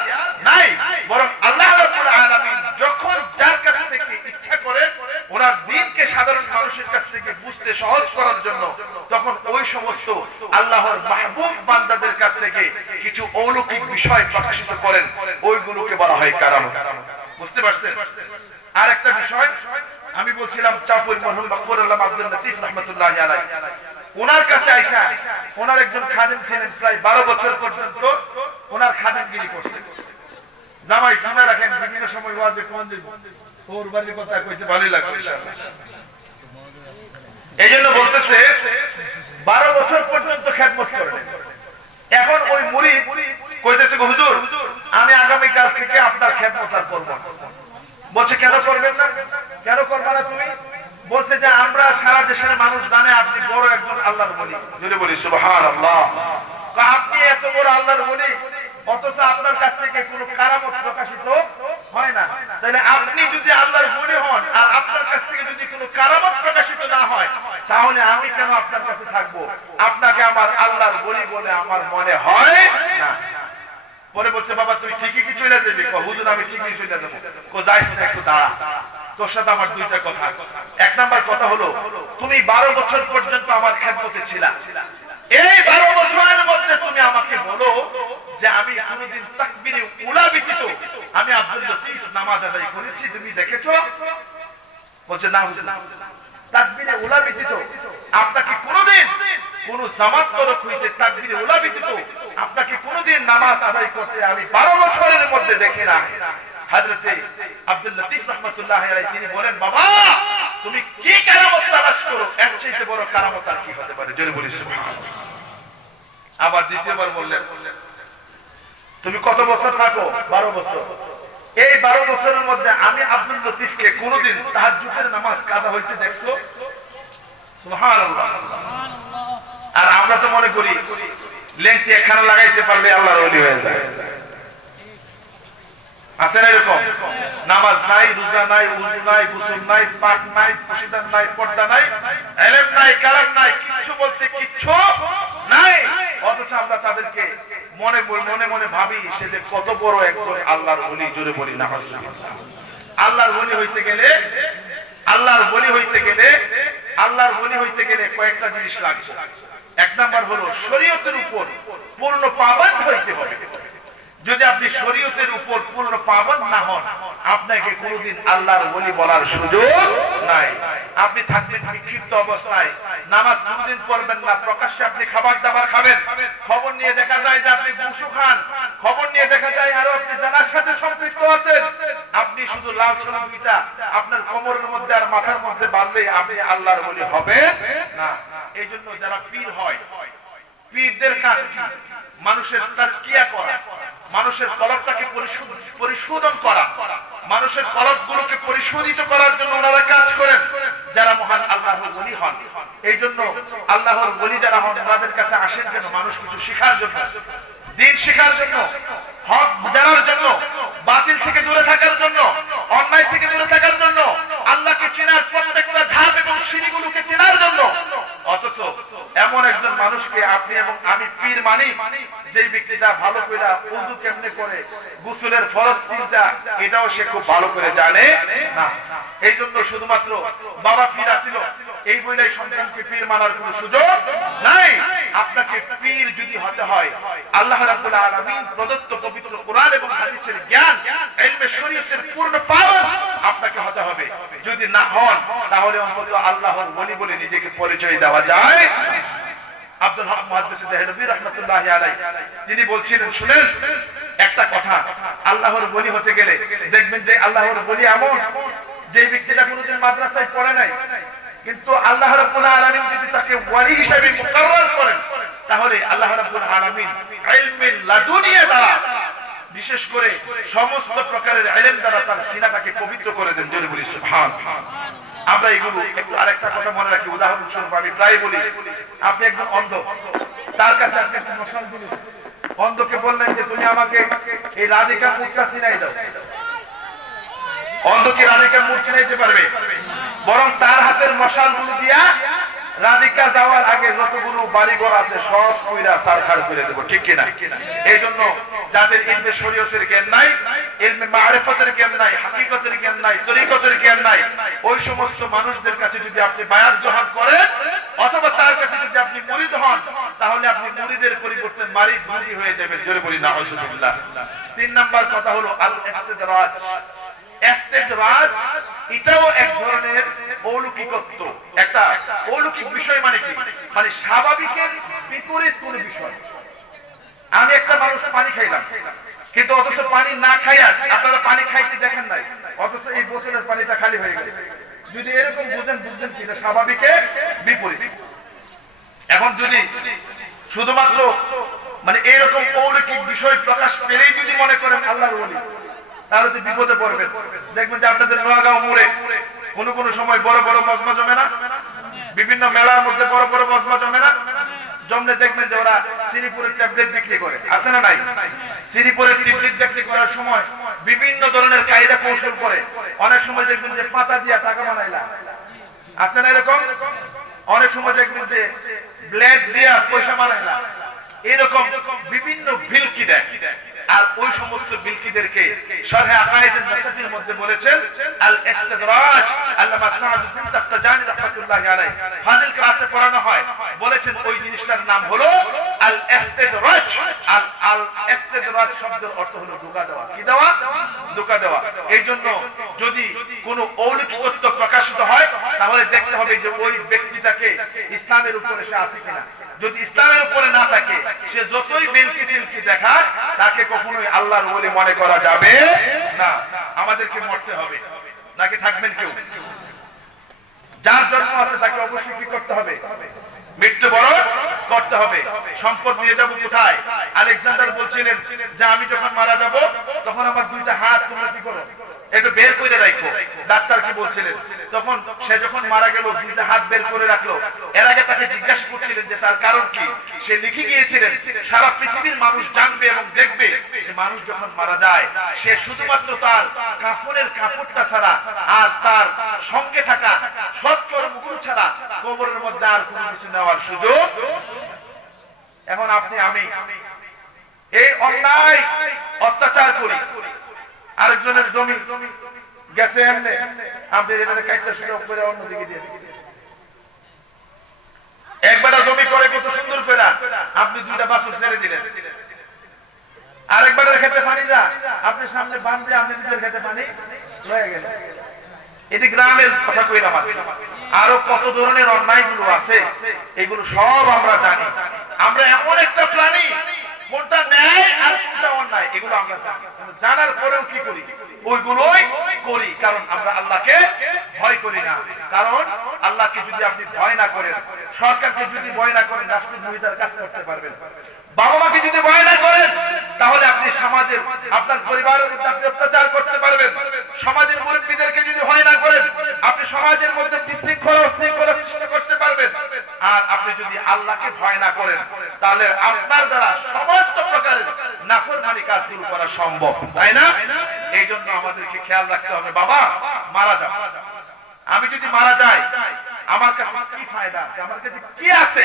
নাই, বরং আল্লাহ রাব্বুল আলামিন যখন যার কাছ থেকে ইচ্ছা করেন ওনার দ্বীনকে সাধারণ মানুষের কাছ থেকে বুঝতে সহজ করার জন্য, তখন ওই সমস্ত আল্লাহর মাহবুব বান্দাদের কাছ থেকে কিছু অলৌকিক বিষয় প্রকাশিত করেন, ওইগুলোকে বলা হয় কারামত। বুঝতে পারছেন? আর একটা বিষয় আমি বলছিলাম, চাঁদপুর মরহুম মাকবুরুল্লাহ আব্দুল লতিফ রাহমাতুল্লাহি আলাইহি, ওনার কাছে আইসা ওনার একজন খাদেম ছিলেন, প্রায় 12 বছর পর্যন্ত ওনার খাদেমগিরি করছেন। জামাই শুনে রাখেন, বিভিন্ন সময় ওয়াজে কোন যে ওর বাড়ির কথা কইতে ভালোই লাগবে ইনশাআল্লাহ। এইজন্য বলতেছে 12 বছর পর্যন্ত খেদমত করেন। এখন ওই মুরিদ কইতেছে, হুজুর আমি আগামী কাল থেকে আপনার খেদমত আর করব না। বলছে কেন করবেন না? কেন করবে না তুমি? বলছে যে আমরা সারা দেশের মানুষ জানে আপনি বড় একজন আল্লাহর ওলি। যদি বলি সুবহানাল্লাহ, আপনি এত বড় আল্লাহর ওলি, অথচ আপনার কাছ থেকে কোনো কারামত প্রকাশিত হয় না। তাহলে আপনি যদি আল্লাহর ওলি হন আর আপনার কাছ থেকে যদি কোনো কারামত প্রকাশিত না হয়, তাহলে আমি কেন আপনার কাছে থাকবো? আপনাকে আমার আল্লাহর ওলি বলে আমার মনে হয় না। পরে বলছে, বাবা তুই ঠিকই কি চলে যাবি? হুজুর আমি ঠিকই চলে যাবো। যাইস না, একটু দাঁড়া, তোর সাথে আমার 2টা কথা। 1 নাম্বার কথা হলো, তুমি 12 বছর পর্যন্ত আমার খেদমতে ছিলা, এই 12 বছরের মধ্যে তুমি আমাকে বলো যে আমি কোনদিন তাকবীরে উলা ব্যতীত আমি আব্দুল লতিফ নামাজ আদায় করেছি, তুমি দেখেছো? বলছে না হুজুর, তাকবীরে উলা ব্যতীত আপনাকে কোনদিন কোন জামাত তরফ হইতে তাকবীরে উলা ব্যতীত আপনাকে কোনদিন নামাজ আদায় করতে আমি 12 বছরের মধ্যে দেখি না। হযরত আব্দুল লতিফ রাহমাতুল্লাহি আলাইহি তিনি বলেন, বাবা তুমি কি কারামত তালাশ করো, এর চেয়ে বড় কারামত আর কি হতে পারে? জোরে বলি সুবহানাল্লাহ। আবার দ্বিতীয়বার বললেন, তুমি কত বছর থাকো? 12 বছর। এই 12 বছরের মধ্যে আমি আব্দুল লতিফকে কোনদিন তাহাজ্জুদের নামাজ কাজা হইতে দেখছো? সুবহানাল্লাহ। আর আমরা তো মনে করি লেংটি এখানে লাগাইতে পারলে আল্লাহর ওলি হয়ে যায়। আছে না এরকম? নামাজ নাই, রোজা নাই, ওযু নাই, গোসল নাই, পাক নাই, পশিদান নাই, পর্দা নাই, ইলম নাই, কালাম নাই, কিচ্ছু বলছে কিচ্ছু নাই, অথচ আমরা তাদেরকে মনে মনে ভাবি সে যে কত বড় একজন আল্লাহর ওলি। জোরে বলি না সুবহানাল্লাহ। আল্লাহর ওলি হইতে গেলে কয়েকটা জিনিস লাগবে। 1 নাম্বার হলো শরীয়তের উপর পূর্ণ পাবন্দ হইতে হবে। যদি আপনি শরীয়তের উপর পূর্ণ পাবন না হন, আপনাকে কোনোদিন আল্লাহর ওলি বলার সুযোগ নাই। আপনি থাকবেন বিক্ষিপ্ত অবস্থায়, নামাজ কোনোদিন পড়বেন না, প্রকাশ্যে আপনি খাবার দাবার খাবেন, খবর নিয়ে দেখা যায় যে আপনি ঘুষও খান, খবর নিয়ে দেখা যায় আরো আপনি জানার সাথে সম্পৃক্ত আছেন। আপনি শুধু লাল সঙ্গীটা আপনার কোমরের মধ্যে আর মাথার মধ্যে বাঁধলে আপনি আল্লাহর ওলি হবেন না। এই জন্য যারা পীর হয়, পীরদের কাজ কি? মানুষের তাজকিয়া করা, মানুষের কলবটাকে পরিশোধন করা, মানুষের কলবগুলোকে পরিশোধিত করার জন্য ওনারা কাজ করেন। যারা মহান আল্লাহর ওলি হন, এই জন্য আল্লাহর ওলি যারা হন তাদের কাছে আসেন কেন? মানুষ কিছু শেখার জন্য, দিন শেখার জন্য, হক জানার জন্য, বাতিল থেকে দূরে থাকার জন্য, অন্যায় থেকে দূরে থাকার জন্য, আল্লাহকে চেনার প্রত্যেকটা ধাপ এবং সিঁড়িগুলোকে চেনার জন্য। অথচ এমন একজন মানুষকে আপনি এবং আমি পীর মানি, যেই ব্যক্তিটা ভালো করে ওযু কেমনে করে, গোসলের ফরজ তিনটা, এটাও সে খুব ভালো করে জানে না। এই জন্য শুধুমাত্র বাবা পীর আছিল এই বলেই সন্তানকে পীর মানার কোনো সুযোগ নাই। আপনাকে পীর যদি হতে হয়, আল্লাহ রাব্বুল আলামিন প্রদত্ত পবিত্র কোরআন এবং হাদিসের জ্ঞান, ইলমে শরীয়তের পূর্ণ পাওয়া আপনাকে হতে হবে। যদি না হন তাহলে অন্তত আল্লাহর ওলি বলে নিজেকে পরিচয় দেওয়া যায়। আব্দুল হক মুহাদ্দিস দেহলভী রাহমাতুল্লাহি আলাইহি তিনি বলছিলেন, শুনেন একটা কথা, আল্লাহর ওলি হতে গেলে দেখবেন যে আল্লাহর ওলি এমন যে ব্যক্তিটা কোনোদিন মাদ্রাসায় পড়ে নাই, কিন্তু আল্লাহ রাব্বুল আলামিন যদি তাকে ওলি হিসেবে মুকাররর করেন, তাহলে আল্লাহ রাব্বুল আলামিন ইলমে লাদুনিয়া দ্বারা, বিশেষ করে সমস্ত প্রকারের ইলম দ্বারা তার সিনাটাকে পবিত্র করে দেন। জোরে বলি সুবহানাল্লাহ। আমরা এগুলো একটু আরেকটা কথা মনে রাখি, উদাহরণস্বরূপ আমি প্রায় বলি, আপনি একজন অন্ধ, তার কাছে আপনি একটা মশাল দিলেন, অন্ধকে বললেন যে তুমি আমাকে এই রাধিকা মুখটা চিনাই দাও। অন্ধ কি রাধিকা মুখ চিনাইতে পারবে? বরং তার হাতের মশালগুলো দিয়া রাধিকা যাওয়ার আগে যতগুলো বাড়িঘর আছে সব কইরা সারখার করে দেব, ঠিক কিনা? এই জন্য যাদের ইলমে শরীয়তের জ্ঞান নাই, ইলমে মারিফতের জ্ঞান নাই, হাকিকতের জ্ঞান নাই, তরিকতের জ্ঞান নাই, ওই সমস্ত মানুষদের কাছে যদি আপনি বায়াত গ্রহণ করেন অথবা তার কাছে যদি আপনি মুরিদ হন, তাহলে আপনি মুরিদের পরিবর্তে মুরিদ হয়ে যাবেন। জোরে বলি নাউজুবিল্লাহ। 3 নাম্বার কথা হলো আল ইস্তিদরাজ। ইস্তিদরাজ এটাও এক ধরনের অলৌকিকত্ব, একটা অলৌকিক বিষয়। মানে কি? মানে স্বাভাবিকের বিপরীত কোন বিষয়। আমি একটা মানুষ পানি খাইলাম, কিন্তু অথচ পানি না খাইয়া আপনারা পানি খাইতে দেখেন নাই, অথচ এই বোতলের পানিটা খালি হয়ে গেছে। যদি এরকম বুঝেন কি স্বাভাবিকের বিপরীত। এখন যদি শুধুমাত্র মানে এরকম অলৌকিক বিষয় প্রকাশ পেলেই যদি মনে করেন আল্লাহর ওলি, তাহলে তো বিপদে পড়বেন। দেখবেন যে আপনাদের নোয়াগাঁও মোড়ে কোন সময় বড় বড় মজমা জমে না, বিভিন্ন মেলার মধ্যে বড় বড় মজমা জমে না, জমলে দেখবেন যে ওরা শ্রীপুরের ট্যাবলেট বিক্রি করে, আছে না নাই? শ্রীপুরের ট্যাবলেট বিক্রি করার সময় বিভিন্ন ধরনের কায়দা কৌশল করে। অনেক সময় দেখবেন যে পাতা দিয়া টাকা বানাইলা, আছে না এরকম? অনেক সময় দেখবেন যে ব্লেড দিয়া পয়সা বানাইলা, এরকম বিভিন্ন ভিলকি দেয়। আর ওই সমস্ত বিলকিদেরকে শরহে আকায়েদের নাসাফির মধ্যে বলেছেন আল ইস্তিদরাজ। আল্লামা সাদ বিন তাফতাজানি রাহমাতুল্লাহি আলাইহি ফাজিল ক্লাসে পড়ানো হয়, বলেছেন ওই জিনিসটার নাম হলো আল ইস্তিদরাজ। আল ইস্তিদরাজ শব্দের অর্থ হলো ধোঁকা দেওয়া। কি দেওয়া? ধোঁকা দেওয়া। এই জন্য যদি কোনো অলৌকিকত্ব প্রকাশিত হয় তাহলে দেখতে হবে যে ওই ব্যক্তিটাকে ইসলামের উপরে সে আছে কিনা। যদি ইসলামের উপরে না থাকে, সে যতই বেলকি সিলকি দেখায়, তাকে কখনোই আল্লাহর ওলি মনে করা যাবে না। আমাদেরকে মরতে হবে, নাকি থাকবেন কেউ? যার জন্ম আছে তাকে অবশ্যই কি করতে হবে? মৃত্যুবরণ করতে হবে। সম্পদ নিয়ে যাব কোথায়? আলেকজান্ডার বলছিলেন যে আমি যখন মারা যাব তখন আমার 2টা হাত তোমরা কি করো, একটু বের করে রাখো। ডাক্তার কি বলছিলেন? তখন সে যখন মারা গেল 2টা হাত বের করে রাখলো। এর আগে তাকে জিজ্ঞাসা করছিলেন যে তার কারণ কি। সে লিখে গিয়েছিলেন সারা পৃথিবীর মানুষ জানবে এবং দেখবে যে মানুষ যখন মারা যায় সে শুধুমাত্র তার কাফনের কাপড়টা ছাড়া আর তার সঙ্গে থাকা সৎকর্মগুলো ছাড়া কবরের মধ্যে আর কোনো কিছু নেওয়ার সুযোগ। এখন আপনি আমি এই অন্যায় অত্যাচার করি, আরেকজনের জমি গেছে এমনি, আপনি এটা কাইটা সুযোগ করে অন্যদিকে দিয়ে দিচ্ছেন। একবারটা জমি করে কত সুন্দর ফেরা, আপনি 2টা বাছুর ছেড়ে দিলেন। আরেকবারের খেতে পানি যা আপনি সামনে বাঁধে আপনি নিজের খেতে পানি রয়ে গেল। এটি গ্রামের কথা কইলাম। আরো কত ধরনের অন্যায় গুলো আছে এগুলো সব আমরা জানি। আমরা এমন একটা প্রাণী কোনটা ন্যায় আর কোনটা অন্যায় এগুলো আমরা জানি, জানার পরেও কি করি? ওইগুলোই করি। কারণ আমরা আল্লাহকে ভয় করি না। কারণ আল্লাহকে যদি আপনি ভয় না করেন, সরকারকে যদি ভয় না করেন, রাষ্ট্রের মহিলার কাজ করতে পারবেন। বাবা মাকে যদি ভয় না করেন তাহলে আপনি সমাজের আপনার পরিবারের মধ্যে আপনি অত্যাচার করতে পারবেন। সমাজের মুরব্বীদেরকে যদি ভয় না করেন আপনি সমাজের মধ্যে বিশৃঙ্খলা অশৃঙ্খলা সৃষ্টি করতে পারবেন। আর আপনি যদি আল্লাহকে ভয় না করেন তাহলে আপনার দ্বারা সমস্ত প্রকারের নাফরমানি কাজগুলো করা সম্ভব, তাই না? এই জন্য আমাদেরকে খেয়াল রাখতে হবে। বাবা মারা যাও, আমি যদি মারা যাই আমার কাছে কি ফায়দা আছে? আমার কাছে কি আছে?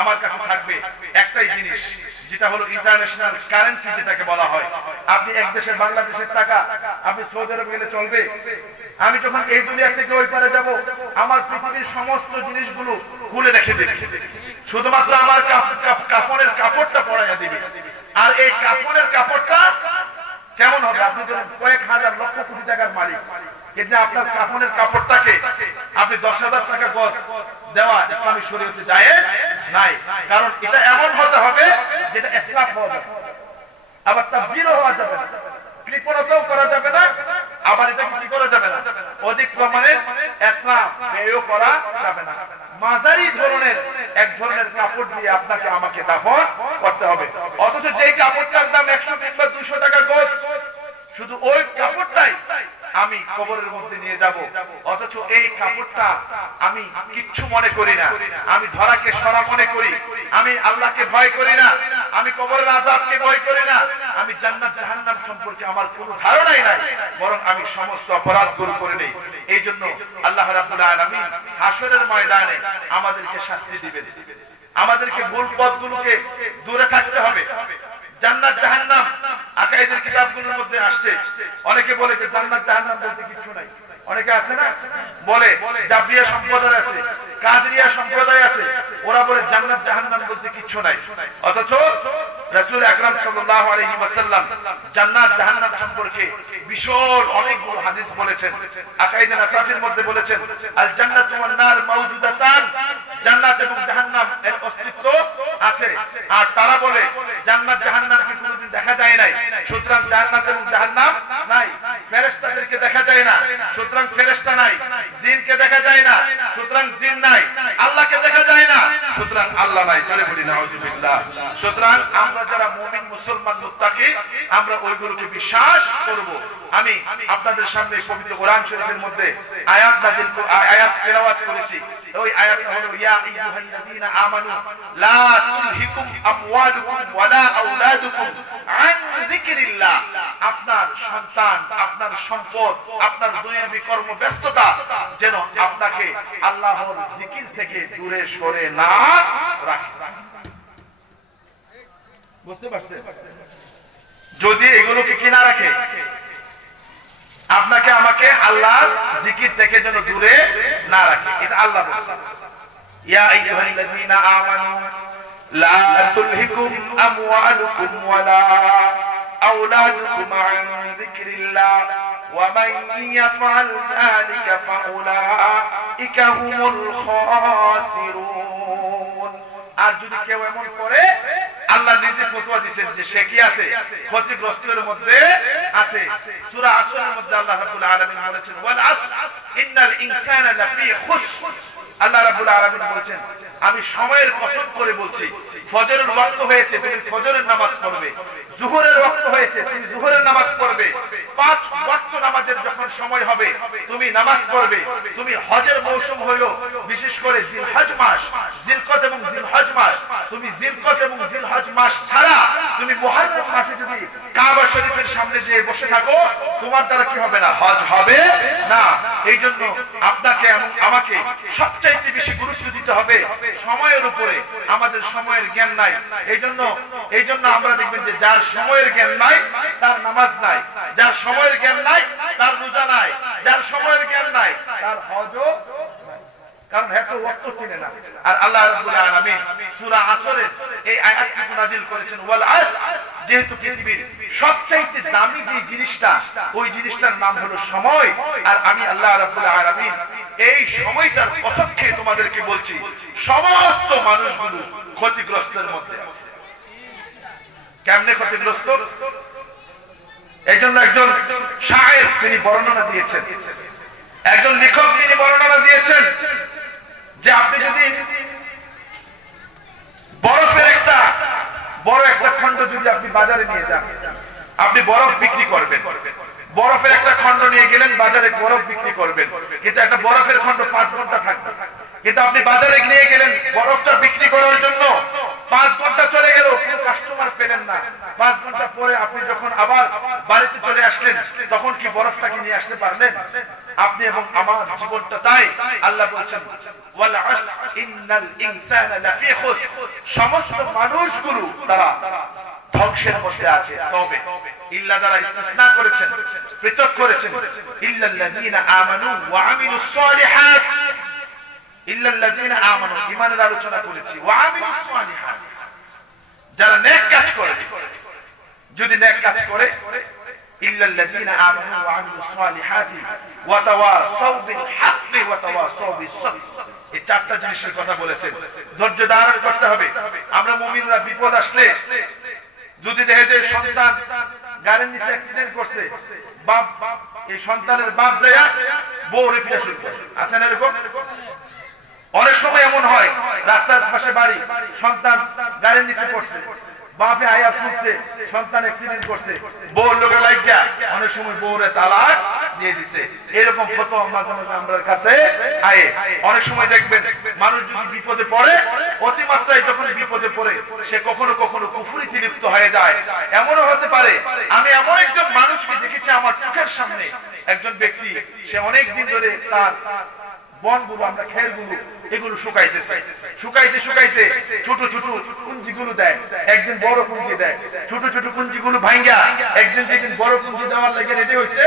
আমার কাছে থাকবে একটাই জিনিস, যেটা হলো ইন্টারন্যাশনাল কারেন্সি, যেটাকে বলা হয়। আপনি এক দেশের বাংলাদেশের টাকা আপনি সৌদি আরব গেলে চলবে। আমি যখন এই দুনিয়া থেকে ওই পারে যাব আমার পৃথিবীর সমস্ত জিনিসগুলো খুলে রেখে দেবে, শুধুমাত্র আমার কাফনের কাপড়টা পরাইয়া দিবে। আর এই কাফনের কাপড়টা কেমন হবে? আপনি যখন কয়েক হাজার লক্ষ কোটি টাকার মালিক, কিন্তু আপনার কাফনের কাপড়টাকে আপনি 10,000 টাকা গজ দেওয়া ইসলামী শরীয়তে জায়েজ নাই। কারণ এটা এমন হতে হবে যেটা ইসলাম হওয়া যাবে, আবার তাফসীরও হওয়া যাবে না, কৃপণতাও করা যাবে না, আবার এটা কি করা যাবে না, অধিক প্রমাণের ইসলাম ব্যয়ও করা যাবে না। মাঝারি ধরনের এক ধরনের কাপড় দিয়ে আপনাকে আমাকে দাফন করতে হবে। অথচ যেই কাপড়টার দাম 100 কিংবা 200 টাকা গজ, শুধু ওই কাপড়টাই আমি কবরের মধ্যে নিয়ে যাব। অথচ এই কাপড়টা আমি কিচ্ছু মনে করি না, আমি ধরাকে সরা মনে করি, আমি আল্লাহকে ভয় করি না, আমি কবরের আযাবকে ভয় করি না, আমি জান্নাত জাহান্নাম সম্পর্কে আমার কোনো ধারণাই নাই, বরং আমি সমস্ত অপরাধগুলো করে নেই। এই জন্য আল্লাহ রাব্বুল আলামিন হাসরের ময়দানে আমাদেরকে শাস্তি দিবেন। আমাদেরকে ভুল পথগুলোকে দূরে থাকতে হবে। জান্নাত জাহান্নাম আকাইদের কিতাবগুলোর মধ্যে আসছে। অনেকে বলে যে জান্নাত জাহান্নাম বলতে কিছু নাই। অনেকে আছে না বলে জাবরিয়া সম্প্রদায় আছে, কাদরিয়া সম্প্রদায় আছে, ওরা বলে জান্নাত জাহান্নাম বলতে কিছু নাই। অথচ রাসূল আকরাম সাল্লাল্লাহু আলাইহি ওয়াসাল্লাম জান্নাত জাহান্নাম সম্পর্কে বিশাল অনেকগুলো হাদিস বলেছেন। আকাইদে নাসাফির মধ্যে বলেছেন আল জান্নাতু ওয়ান নার মাওজুদাতান, জান্নাত এবং জাহান্নাম এর অস্তিত্ব আছে। আর তারা বলে জান্নাত জাহান্নামকে কোনোদিন দেখা যায় নাই, সুতরাং জান্নাত এবং জাহান্নাম নাই। ফেরেশতাদেরকে দেখা যায় না, সুতরাং ফেরেশতা নাই। জিনকে দেখা যায় না, সুতরাং জিন নাই। আল্লাহকে দেখা যায় না, সুতরাং আল্লাহ নাই। চলে বলি নাউযুবিল্লাহ। সুতরাং আমরা যারা মুমিন মুসলমান মুত্তাকি আমরা ওইগুলোকে বিশ্বাস করব। আমি আপনাদের সামনে পবিত্র কোরআন শরীফের মধ্যে আয়াত তেলাওয়াত করেছি। ওই আয়াতটা হলো ইয়া আইয়ুহাল্লাযীনা আমানু লা তুলহিকুম আমওয়ালুকুম ওয়ালা আওলাদুকুম আন যিকরিল্লাহ। আপনার সন্তান, আপনার সম্পদ, আপনার দুনিয়াবি কর্মব্যস্ততা যেন আপনাকে আল্লাহর জিকির থেকে দূরে সরে না রাখে। বুঝতে পারছেন? যদি এগুলোকে কিনা রাখে আপনাকে আমাকে আল্লাহর জিকির থেকে যেন দূরে না রাখে, এটা আল্লাহ বলছেন। ইয়া আইয়ুহাল্লাযীনা আমানু লা তুলহিকুম আমওয়ালুকুম ওয়ালা আওলাদুকুম আন যিকরিল্লাহ ওয়া মান ইয়াফআল যালিকা ফাউলাইকা হুমুল খাসিরুন। আর যদি কেউ এমন করে, আল্লাহ নিজে ফতোয়া দিবেন যে সে কি আছে, ক্ষতিগ্রস্তের মধ্যে আছে। সূরা আসরের মধ্যে আল্লাহ রাব্বুল আলামিন বলেছেন ওয়াল আসর ইন্নাল ইনসানা লাফি খুসর। আল্লাহ রাব্বুল আলামিন বলেছেন আমি সময়ের কসম করে বলছি, ফজরের ওয়াক্ত হয়েছে তুমি ফজরের নামাজ পড়বে, যোহরের ওয়াক্ত হয়েছে তুমি যোহরের নামাজ পড়বে, 5 ওয়াক্ত নামাজের যখন সময় হবে তুমি নামাজ পড়বে। তুমি হজের মৌসুম হলো বিশেষ করে জিলহজ মাস, জিলকত এবং জিলহজ মাস, তুমি জিলকত এবং জিলহজ মাস ছাড়া তুমি মুহররম মাসে যদি কাবা শরীফের সামনে যেয়ে বসে থাকো তোমার দ্বারা কি হবে না, হজ হবে না। এইজন্য আপনাকে এবং আমাকে সবচাইতে বেশি গুরুত্ব দিতে হবে সময়ের উপরে। আমাদের সময়ের জ্ঞান নাই, এইজন্য আমরা দেখবেন যে যার সময়ের জ্ঞান নাই তার নামাজ নাই, যার সময়ের জ্ঞান নাই তার রোজা নাই, যার সময়ের জ্ঞান নাই তার হজও নাই। কারণ এত ওয়াক্ত চিনে না। আর আল্লাহ রাব্বুল আলামিন সূরা আসরের এই আয়াতটি নাযিল করেছেন ওয়াল আসর, যেহেতু পৃথিবীর সবচাইতে দামি যে জিনিসটা, ওই জিনিসটার নাম হলো সময়। আর আমি আল্লাহ রাব্বুল আলামিন এই সময়টার কসম খেয়ে তোমাদেরকে বলছি, সমস্ত মানুষগুলো ক্ষতিগ্রস্তের মধ্যে আছে। কেমনে ক্ষতিগ্রস্ত? এই জন্য একজন শায়ের তিনি বর্ণনা দিয়েছেন, একজন লেখক তিনি বর্ণনা দিয়েছেন যে আপনি যদি বরফের বড় একটা খন্ড যদি আপনি বাজারে নিয়ে যান, আপনি বরফ বিক্রি করবেন, বরফের একটা খন্ড নিয়ে গেলেন বাজারে বরফ বিক্রি করবেন, কিন্তু একটা বরফের খন্ড 5 ঘন্টা থাকবে। কিন্তু আপনি বাজারে নিয়ে গেলেন বরফটা বিক্রি করার জন্য, 5 ঘন্টা চলে গেল, কোনো কাস্টমার পেলেন না। 5 ঘন্টা পরে আপনি যখন আবার বাড়িতে চলে আসলেন, তখন কি বরফটাকে নিয়ে আসতে পারলেন? আপনি এবং আমার জীবনটা তাই। আল্লাহ বলছেন ওয়াল আসর ইন্নাল ইনসানা লাফি খুসর, সমস্ত মানুষগুলো তারা ধ্বংসের মধ্যে আছে। তবে ইল্লা দ্বারা ইসতিসনা করেছেন, পৃথক করেছেন, ইল্লাল্লাযীনা আমানু ওয়া আমিলুস সালিহাত, ইল্লাল্লাযীনা আমানু ঈমানের আলোচনা করেছি, ওয়া আমিলুস সালিহাত, যারা নেক কাজ করে, যদি নেক কাজ করে, ইল্লাল্লাযীনা আমানু ওয়া আমিলুস সালিহাতি ওয়া তাওয়াসাউ বিল হাক্কি ওয়া তাওয়াসাউ বিস সাবর। এই 4টা জিনিসের কথা বলেছেন, ধৈর্য ধারণ করতে হবে। আমরা মুমিনরা বিপদ আসলে যদি দেখে যে সন্তান গাড়ির নিচে অ্যাক্সিডেন্ট করছে, বাপ এই সন্তানের বাপ যায় বউ রেফিটা শুরু করে, আছে না এরকম? অনেক সময় এমন হয় রাস্তার পাশে বাড়ি, সন্তান গাড়ির নিচে পড়ছে, বাপে আয়া শুনছে সন্তান অ্যাক্সিডেন্ট করছে, বউর লোকে লাগিয়া অনেক সময় বউরে তালাক দিয়ে দিছে। এরকম ফতোয়া মাঝে মাঝে আমাদের কাছে আয়ে। অনেক সময় দেখবেন মানুষ যদি বিপদে পড়ে, অতিমাত্রায় যখন বিপদে পড়ে সে কখনো কখনো কুফরিতে লিপ্ত হয়ে যায়। এমনও হতে পারে, আমি এমন একজন মানুষকে দেখেছি আমার চোখের সামনে, একজন ব্যক্তি সে অনেক দিন ধরে তার বনগুলো, আমরা খেরগুলো এগুলো শুকাইতেছে, শুকাইতে শুকাইতে ছোট ছোট কুঞ্জিগুলো দেয়, একদিন বড় কুঞ্জি দেয়, ছোট ছোট কুঞ্জিগুলো ভাঙ্গা একদিন যেদিন বড় কুঞ্জি দেওয়ার লাগে রেডি হয়েছে,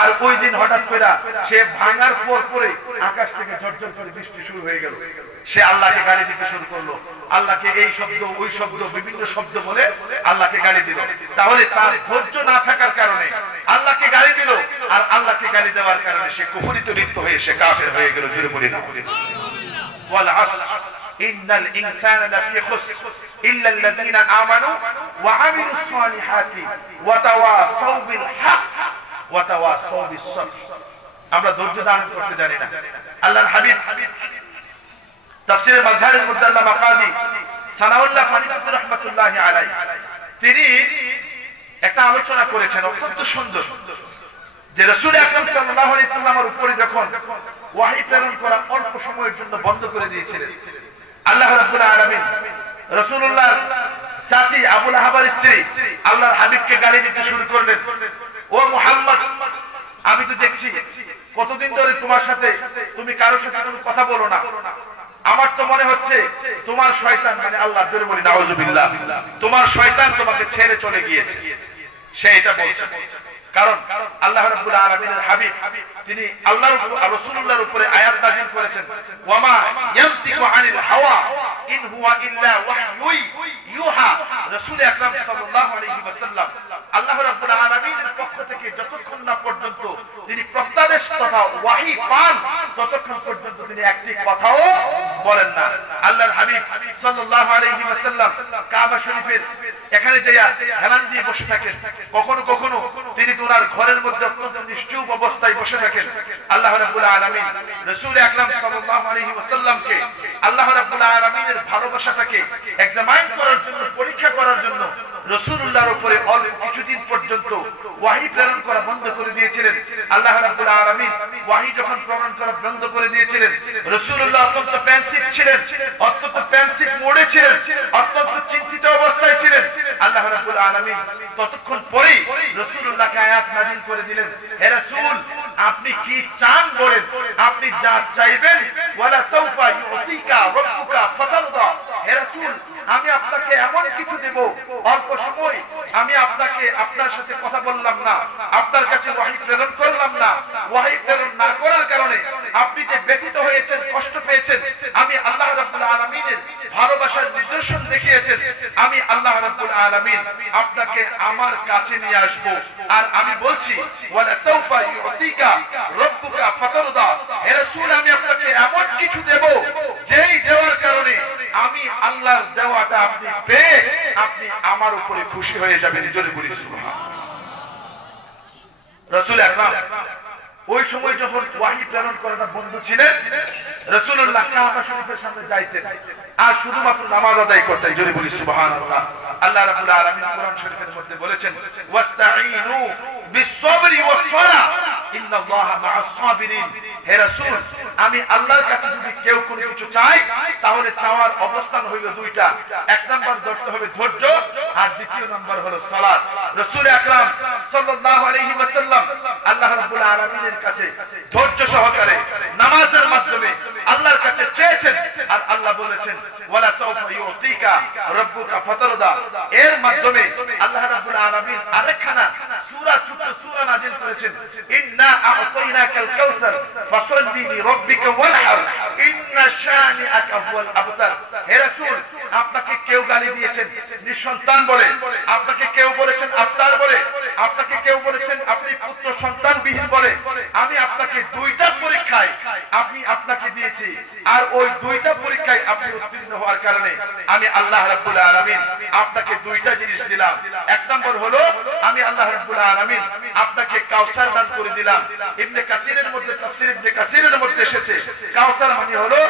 আর ওই দিন হঠাৎ করে সে ভাঙার পরে আকাশ থেকে ঝরঝর করে বৃষ্টি শুরু হয়ে গেল। সে আল্লাহকে গালি দিতে শুরু করলো, আল্লাহকে এই শব্দ ওই শব্দ বিভিন্ন শব্দ বলে আল্লাহকে গালি দিল। তাহলে তার ধৈর্য না থাকার কারণে আল্লাহকে গালি দিল, আর আল্লাহকে গালি দেওয়ার কারণে সে কুফরিতে লিপ্ত হয়ে সে কাফের হয়ে গেল। জোরে বলি না। ওয়াল আসর ইন্নাল ইনসানা লাফি খুসর ইল্লাল্লাযীনা আমানু ওয়া আমিলুস সালিহাতি ওয়া তাওয়াসাউ বিল হক ওয়া তাওয়াসাউ বিস সাবর। আমরা ধৈর্য ধারণ করতে জানি না। আল্লাহর হাবিব তাফসীরে মাযহারের মধ্যে আল্লাহ মাকাজি সানাউল্লাহ ফারিদুর রাহমাতুল্লাহি আলাইহি তিনি একটা আলোচনা করেছেন অত্যন্ত সুন্দর, যে রাসূল আকরাম সাল্লাল্লাহু আলাইহি সাল্লামের উপরে যখন ওহী প্রেরণ করা অল্প সময়ের জন্য বন্ধ করে দিয়েছিলেন, আল্লাহ রাব্বুল আলামিন রাসূলুল্লাহর চাচী আবু লাহাবের স্ত্রী আল্লাহর হাবিবকে গালি দিতে শুরু করলেন, ও মুহাম্মদ, আমি তো দেখছি কতদিন ধরে তোমার সাথে তুমি কারোর সাথে কোনো কথা বলো না, আমার তো মনে হচ্ছে তোমার শয়তান, মানে আল্লাহ, জোরে বলি নাউযুবিল্লাহ, তোমার শয়তান তোমাকে ছেড়ে চলে গিয়েছে। সে এটা বলছে কারণ আল্লাহ রাব্বুল আলামিনের হাবিব তিনি আল্লাহর রাসূলুল্লাহর উপরে আয়াত নাযিল করেছেন, ওয়ামা ইয়ানতিকু আনিল হাওয়া ইন হুয়া ইল্লা ওয়াহয়ুই ইউহা। রাসূল আকরাম সাল্লাল্লাহু আলাইহি ওয়াসাল্লাম আল্লাহ রাব্বুল আলামিনের পক্ষ থেকে যতক্ষণ না পর্যন্ত তিনি প্রত্যাদেশ তথা ওহী পান, ততক্ষণ পর্যন্ত তিনি একটি কথাও বলেন না। আল্লাহর হাবিব সাল্লাল্লাহু আলাইহি ওয়াসাল্লাম কাবা শরীফের এখানে যাইয়া হেলান দিয়ে বসে থাকেন, কখনো কখনো তিনি ওনার ঘরের মধ্যে অত্যন্ত নিশ্চুপ অবস্থায় বসে থাকেন। আল্লাহ রাব্বুল আলামিন রাসূল আকরাম সাল্লাল্লাহু আলাইহি ওয়াসাল্লামকে আল্লাহ রাব্বুল আলামিনের ভালোবাসাটাকে এক্সামাইন করার জন্য, পরীক্ষা করার জন্য রাসূলুল্লাহর উপরে অল্প কিছুদিন পর্যন্ত ওহী প্রেরণ করা বন্ধ করে দিয়েছিলেন। আল্লাহ রাব্বুল আলামিন ওহী যখন প্রেরণ করা বন্ধ করে দিয়েছিলেন, রাসূলুল্লাহ অত্যন্ত প্যান্সিভ ছিলেন, অত্যন্ত প্যান্সিভ মোডে ছিলেন, অত্যন্ত চিন্তিত অবস্থায় ছিলেন। আল্লাহ রাব্বুল আলামিন ততক্ষণ পরেই রাসূলুল্লাহকে আয়াত নাযিল করে দিলেন, হে রাসূল, আপনি কি চান বলেন, আপনি যা চাইবেন ওয়ালা সাউফা ইউতিকা রাব্বুকা ফাতারদা। হে রাসূল, আমি আপনাকে এমন কিছু দেব, অল্প সময় আমি আপনাকে আপনার সাথে কথা বললাম না, আপনার কাছে ওহী প্রেরণ করলাম না, ওহী প্রেরণ না করার কারণে আপনি যে ব্যথিত হয়েছেন, কষ্ট পেয়েছেন, আমি আল্লাহ রাব্বুল আলামিনের ভালোবাসার নিদর্শন দেখিয়েছেন। আমি আল্লাহ রাব্বুল আলামিন আপনাকে আমার কাছে নিয়ে আসব, আর আমি বলছি ওয়ালা সাউফা ইউতিকা রাব্বুকা ফাতারদা, হে রাসূল আমি আপনাকে এমন কিছু দেব যেই দেওয়ার কারণে আমি আল্লাহর দেওয়াটা আপনি পেয়ে আপনি আমার উপরে খুশি হয়ে যাবেন। জোরে বলি সুবহানাল্লাহ। রাসূল আকরাম ওই সময় যখন ওহী প্রেরণ করাটা বন্ধ ছিলেন, রাসূলুল্লাহ কাবা শরীফের সামনে যাইতেন আর শুধুমাত্র নামাজ আদায় করতেন। জোরে বলি সুবহানাল্লাহ। আল্লাহ রাব্বুল আলামিন কোরআন শরীফের মধ্যে বলেছেন ওয়াস্তাঈনু বিস-সাবরি ওয়াস-সালাহ ইন্নাল্লাহা মা'আস সাবিরিন। হে রাসূল আমি আল্লাহর কাছে যদি কেউ কোনো কিছু চাই তাহলে চাওয়ার অবস্থান হইল দুইটা, এক নাম্বার ধরতে হবে ধৈর্য, আর দ্বিতীয় নাম্বার হলো সালাত। রাসূল আকরাম সাল্লাল্লাহু আলাইহি ওয়াসাল্লাম আল্লাহ রাব্বুল আলামিনের কাছে ধৈর্য সহকারে নামাজের মাধ্যমে আল্লাহর কাছে চেয়েছেন, আর আল্লাহ বলেছেন ওয়ালা সাউফা ইউতিকা রাব্বুকা ফাতারদা। এর মাধ্যমে আল্লাহ রাব্বুল আলামিন আরেকখানা সূরা, ছোট সূরা নাযিল করেছেন, ইন্না আ'তাইনাকাল কাউসার ফাসাল্লি লিরাব্বিকা ওয়ানহার ইন্না শানিআকা হুয়াল আবতার। হে রাসূল আপনাকে কেউ গালি দিয়েছেন নিঃসন্তান বলে, আপনাকে কেউ বলেছেন আফতার বলে, আপনাকে কেউ বলেছেন আপনি পুত্র সন্তানবিহীন বলে, আমি আপনাকে দুইটা পরীক্ষায় আপনাকে দিয়েছি, আর ওই দুইটা পরীক্ষায় আপনি উত্তীর্ণ হওয়ার কারণে আমি আল্লাহ রাব্বুল আলামিন আপনাকে দুইটা জিনিস দিলাম। এক নম্বর হলো আমি আল্লাহ রাব্বুল আলামিন আপনাকে কাউসার দান করে দিলাম। ইবনে কাসিরের মধ্যে, তাফসীর ইবনে কাসিরের মধ্যে এসেছে কাউসার মানে হলো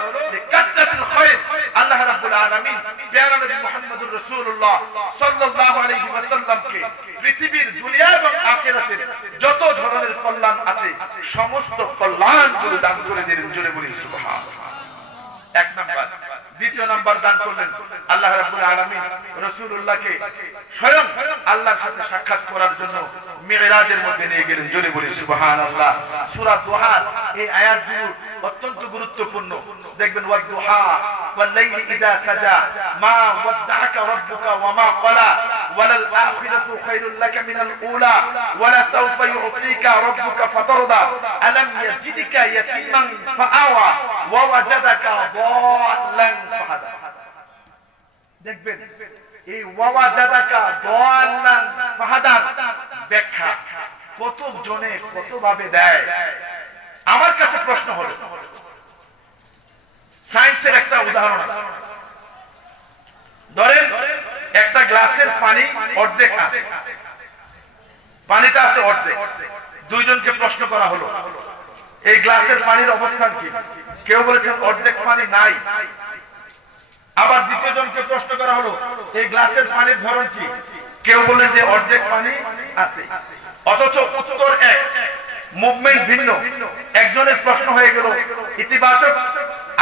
কাসরাতুল খায়র। আল্লাহ রাব্বুল আলামিন প্যারা নবী মুহাম্মদুর রাসূলুল্লাহ সাল্লাল্লাহু আলাইহি ওয়াসাল্লামকে পৃথিবীর দুনিয়া এবং আখিরাতের যত ধরনের কল্যাণ আছে সমস্ত কল্যাণগুলো দান করে দিলেন। জোরে বলি সুবহানাল্লাহ। এক নাম্বার। দ্বিতীয় নাম্বার দান করলেন আল্লাহ রাব্বুল আলামিন রাসূলুল্লাহকে স্বয়ং আল্লাহর সাথে সাক্ষাৎ করার জন্য মিরাজের মধ্যে নিয়ে গেলেন। জোরে বলি সুবহানাল্লাহ। সূরা দুহা এই আয়াতগুলো অত্যন্ত গুরুত্বপূর্ণ। দেখবেন ওয়াদ-দুহা ওয়াল-লাইলি ইযা সাজা মা ওয়াদ্দা'আকা রাব্বুকা ওয়া মা ক্বালা ওয়ালাল আখিরাতু খায়রুল লাকা মিনাল উলা ওয়ালা সাওফা ইউ'তিকা রাব্বুকা ফাতারদা আলাম ইয়াজিদকা ইয়াতীমান ফাআওয়া ওয়া ওয়াজাদাকা দাল্লান ফাহাদা। দেখবেন এই ওয়া ওয়াজাদাকা দাল্লান ফাহাদা ব্যাখ্যা কত জনে কত ভাবে দেয়। আমার কাছে প্রশ্ন হলো, সায়েন্সের একটা উদাহরণ আছে। ধরেন একটা গ্লাসের পানি অর্ধেক আছে, পানিটা আছে অর্ধেক। দুইজনকে প্রশ্ন করা হলো এই গ্লাসের পানির অবস্থান কি? কেউ বলেছেন অর্ধেক পানি নাই। আবার দ্বিতীয় জনকে প্রশ্ন করা হলো এই গ্লাসের পানির ধরন কি? কেউ বলেন যে অর্ধেক পানি আছে। অথচ উত্তর এক, মুভমেন্ট ভিন্ন। একজনের প্রশ্ন হয়ে গেল ইতিবাচক,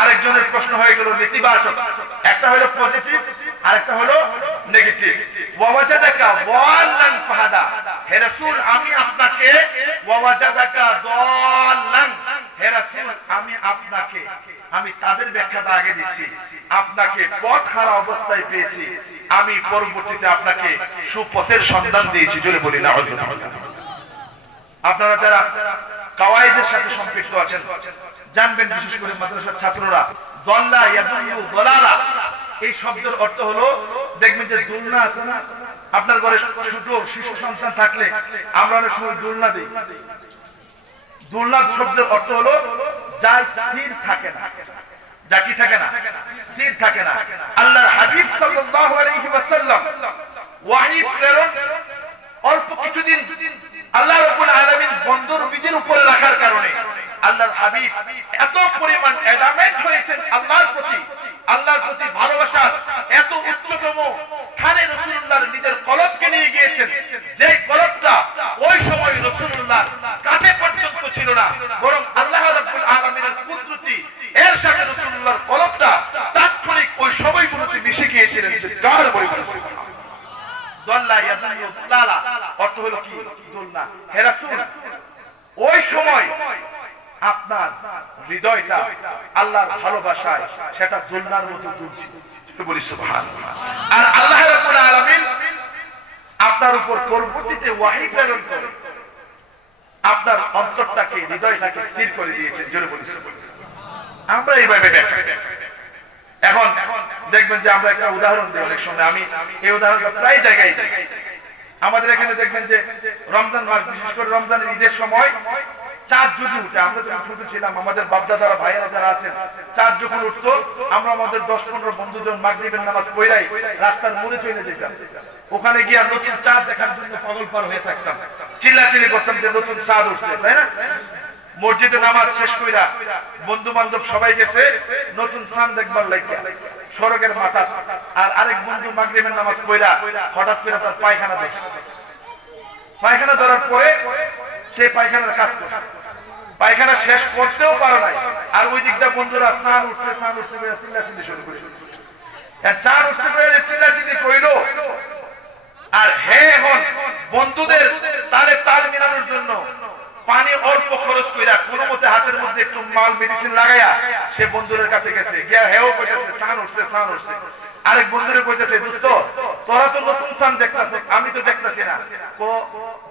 আরেকজনের প্রশ্ন হয়ে গেল নেতিবাচক। একটা হলো পজিটিভ আর একটা হলো নেগেটিভ। ওয়াওয়াজাদাকা দাল্লান ফাহাদা। হে রাসূল আমি আপনাকে ওয়াওয়াজাদাকা দাল্লান, হে রাসূল আমি আপনাকে, আমি তাদের ব্যাখ্যাটা আগে দিচ্ছি, আপনাকে পথ হারা অবস্থায় পেয়েছি, আমি পরবর্তীতে আপনাকে সুপথের সন্ধান দিয়েছি। জোরে বলি নাউযুবিল্লাহ। আপনারা যারা কাওয়াইদের সাথে সম্পৃক্ত আছেন জানবেন, বিশেষ করে মাদ্রাসার ছাত্ররা, দল্লা ইয়াদুল্লু দলালা এই শব্দের অর্থ হলো, দেখবেন যে দুলনা আছে না, আপনার ঘরে ছোট শিশু সন্তান থাকলে আমরা অনেক সময় দুলনা দিই। দুলনা শব্দের অর্থ হলো যা স্থির থাকে না, যা কি থাকে না, স্থির থাকে না। আল্লাহর হাবিব সাল্লাল্লাহু আলাইহি ওয়াসাল্লাম ওহী প্রেরণ অল্প কিছুদিন আল্লাহ রাব্বুল আলামিন বন্দর বীজের উপরে রাখার কারণে আল্লাহর হাবিব এত পরিমাণ অ্যাডামেন্ট হয়েছেন আল্লাহর প্রতি ভালোবাসা এত উচ্চতম স্থানে রাসূলুল্লাহর নিজের কলবকে নিয়ে গিয়েছেন, যে কলবটা ওই সময় রাসূলুল্লাহর কাছে পর্যন্ত ছিল না, বরং আল্লাহ রাব্বুল আলামিনের কুদরতি এর সাথে রাসূলুল্লাহর কলবটা তাৎক্ষণিক ওই সময়গুলোতে মিশে গিয়েছিলেন। যে কার বলবেন দল্লা ইয়াদুল্লু দলালা অর্থ হলো কি? দোলনা। হে রাসূল ওই সময় আপনার হৃদয়টা আল্লাহর ভালোবাসায় সেটা দোলনার মতো দুলছিল। বলি সুবহানাল্লাহ। আর আল্লাহ রাব্বুল আলামিন আপনার উপর পরবর্তীতে ওয়াহী প্রেরণ করে আপনার অন্তরটাকে, হৃদয়টাকে স্থির করে দিয়েছেন। জোরে বলি সুবহানাল্লাহ। আমরা এইভাবে এখন দেখবেন যে আমরা একটা উদাহরণ দিই অনেক সময়, আমি এই উদাহরণটা প্রায় জায়গায় দিই। আমাদের এখানে দেখবেন যে রমজান মাস, বিশেষ করে রমজানের ঈদের সময় চাঁদ যদি উঠে, আমরা যখন ছোট ছিলাম আমাদের বাপদাদারা ভাইয়েরা যারা আছেন, চাঁদ যখন উঠতো আমরা আমাদের 10-15 বন্ধুজন মাগরিবের নামাজ পড়াই রাস্তার মোড়ে চলে যেতাম। ওখানে গিয়ে নতুন চাঁদ দেখার জন্য পাগল পার হয়ে থাকতাম, চিল্লাচিল্লি করতাম যে নতুন চাঁদ উঠছে, তাই না? মসজিদে নামাজ শেষ কইরা বন্ধু বান্ধব সবাই গেছে নতুন চাঁদ দেখবার লাগিয়া সড়কের মাথা, আর আরেক বন্ধু মাগরিবের নামাজ পড়া হঠাৎ করে তার পায়খানা ধরছে। পায়খানা ধরার পরে সে পায়খানার কাজ করছে, পায়খানা শেষ করতেও পারে নাই, আর ওই দিকটা বন্ধুরা চাঁদ উঠছে চাঁদ উঠছে চিল্লাচিল্লি শুরু করে, চাঁদ উঠছে চিল্লাচিল্লি কইল। আর হ্যাঁ, এখন বন্ধুদের তালে তাল মিলানোর জন্য পানি অল্প খরচ কইরা কোন মতে হাতের মধ্যে একটু মাল মেডিসিন লাগাইয়া সে বন্ধুদের কাছে গেছে, গিয়া হেও কইতেছে চাঁদ উঠছে চাঁদ উঠছে। আরেক বন্ধুরে কইতেছে, দোস্ত তোরা তো নতুন চাঁদ দেখতাছ, আমি তো দেখতাছি না।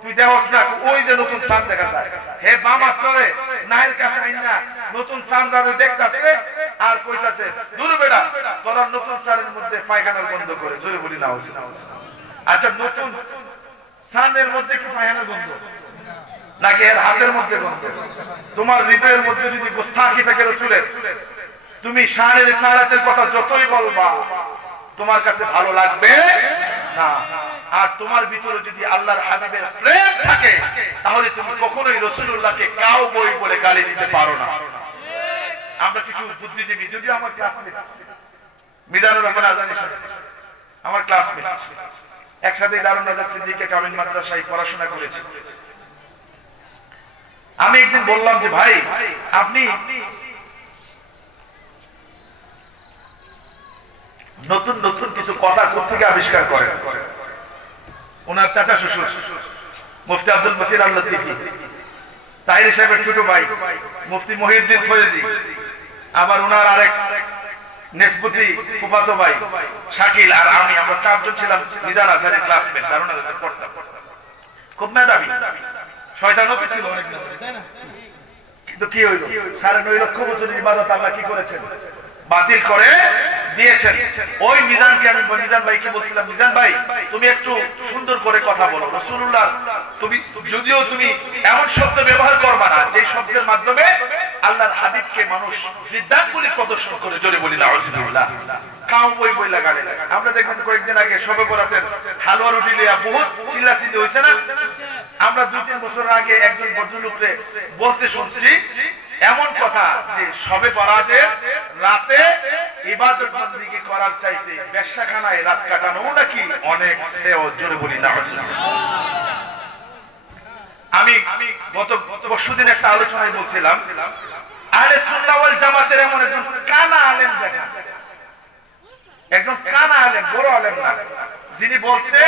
তুই দেখছ না, ওই যে নতুন চাঁদ দেখা যায়। হে বাবা তোরে নাইর কাছে আইনা নতুন চাঁদ আমি দেখতাছে আর কইতাছে, দূর বেটা তোরা নতুন চাঁদের মধ্যে পায়খানার বন্ধ করে। জোরে বলি না। আচ্ছা, নতুন চাঁদের মধ্যে কি পায়খানার বন্ধ নাকি এর হাতের মধ্যে বন্ধ? তোমার হৃদয়ের মধ্যে যদি গোস্তাখি থাকে রাসূলের, তুমি শানের রিসালাতের কথা যতই বলবা তোমার কাছে ভালো লাগবে না। আর তোমার ভিতরে যদি আল্লাহর হাবিবের প্রেম থাকে তাহলে তুমি কখনোই রাসূলুল্লাহকে কাউ বই বলে গালি দিতে পারো না। আমরা কিছু বুদ্ধিজীবী, যদিও আমার ক্লাসমেট মিজানুর রহমান আজানী সাহেব আমার ক্লাসমেট, একসাথে দারুন নাজাত সিদ্দিকে কামিল মাদ্রাসায় পড়াশোনা করেছি। আমি একদিন বললাম যে ভাই আপনি নতুন নতুন কিছু কথা কোথেকে আবিষ্কার করেন? ওনার চাচা শ্বশুর মুফতি আব্দুল মতিন আল লতিফি, তাহির সাহেবের ছোট ভাই মুফতি মহিউদ্দিন ফয়েজি, আবার ওনার আরেক নেসবতি ফুফাতো ভাই শাকিল, আর আমি, আমরা চারজন ছিলাম মিজান আজহারের ক্লাসমেট, দারুন আজাদের পড়তাম। খুব মেধাবী, শয়তানও ছিল অনেক মেধাবী, তাই না? কিন্তু কি হইল, 9.5 লক্ষ বছর ইবাদত আল্লাহ কি করেছেন? বাতিল করে দিয়েছেন। ওই মিজানকে আমি মিজান ভাইকে বলছিলাম, মিজান ভাই তুমি একটু সুন্দর করে কথা বলো, রাসূলুল্লাহ তুমি যদিও তুমি এমন শব্দ ব্যবহার করবা না যে শব্দের মাধ্যমে আল্লাহর হাবিবকে মানুষ বিদ্যাঙ্গুলি প্রদর্শন করে। জোরে বলি নাউযুবিল্লাহ। কাউ বই বই লাগালে আমরা দেখবেন কয়েকদিন আগে শবে বরাতের হালুয়া রুটি লিয়া বহুত চিল্লাচিল্লি হইছে না? আমরা 2-3 বছর আগে একজন ভদ্রলোককে বলতে শুনছি এমন কথা যে শবে বরাতের রাতে ইবাদত বন্দেগী করার চাইতে বেশ্যাখানায় রাত কাটানো নাকি অনেক শ্রেয়। জোরে বলি না। আমি গত পরশুদিন একটা আলোচনায় বলছিলাম, আহলে সুন্নাহ ওয়াল জামাতের এমন একজন কানা আলেম দেখা, একজন কানা আলেম, বড় আলেম না, যিনি বলছে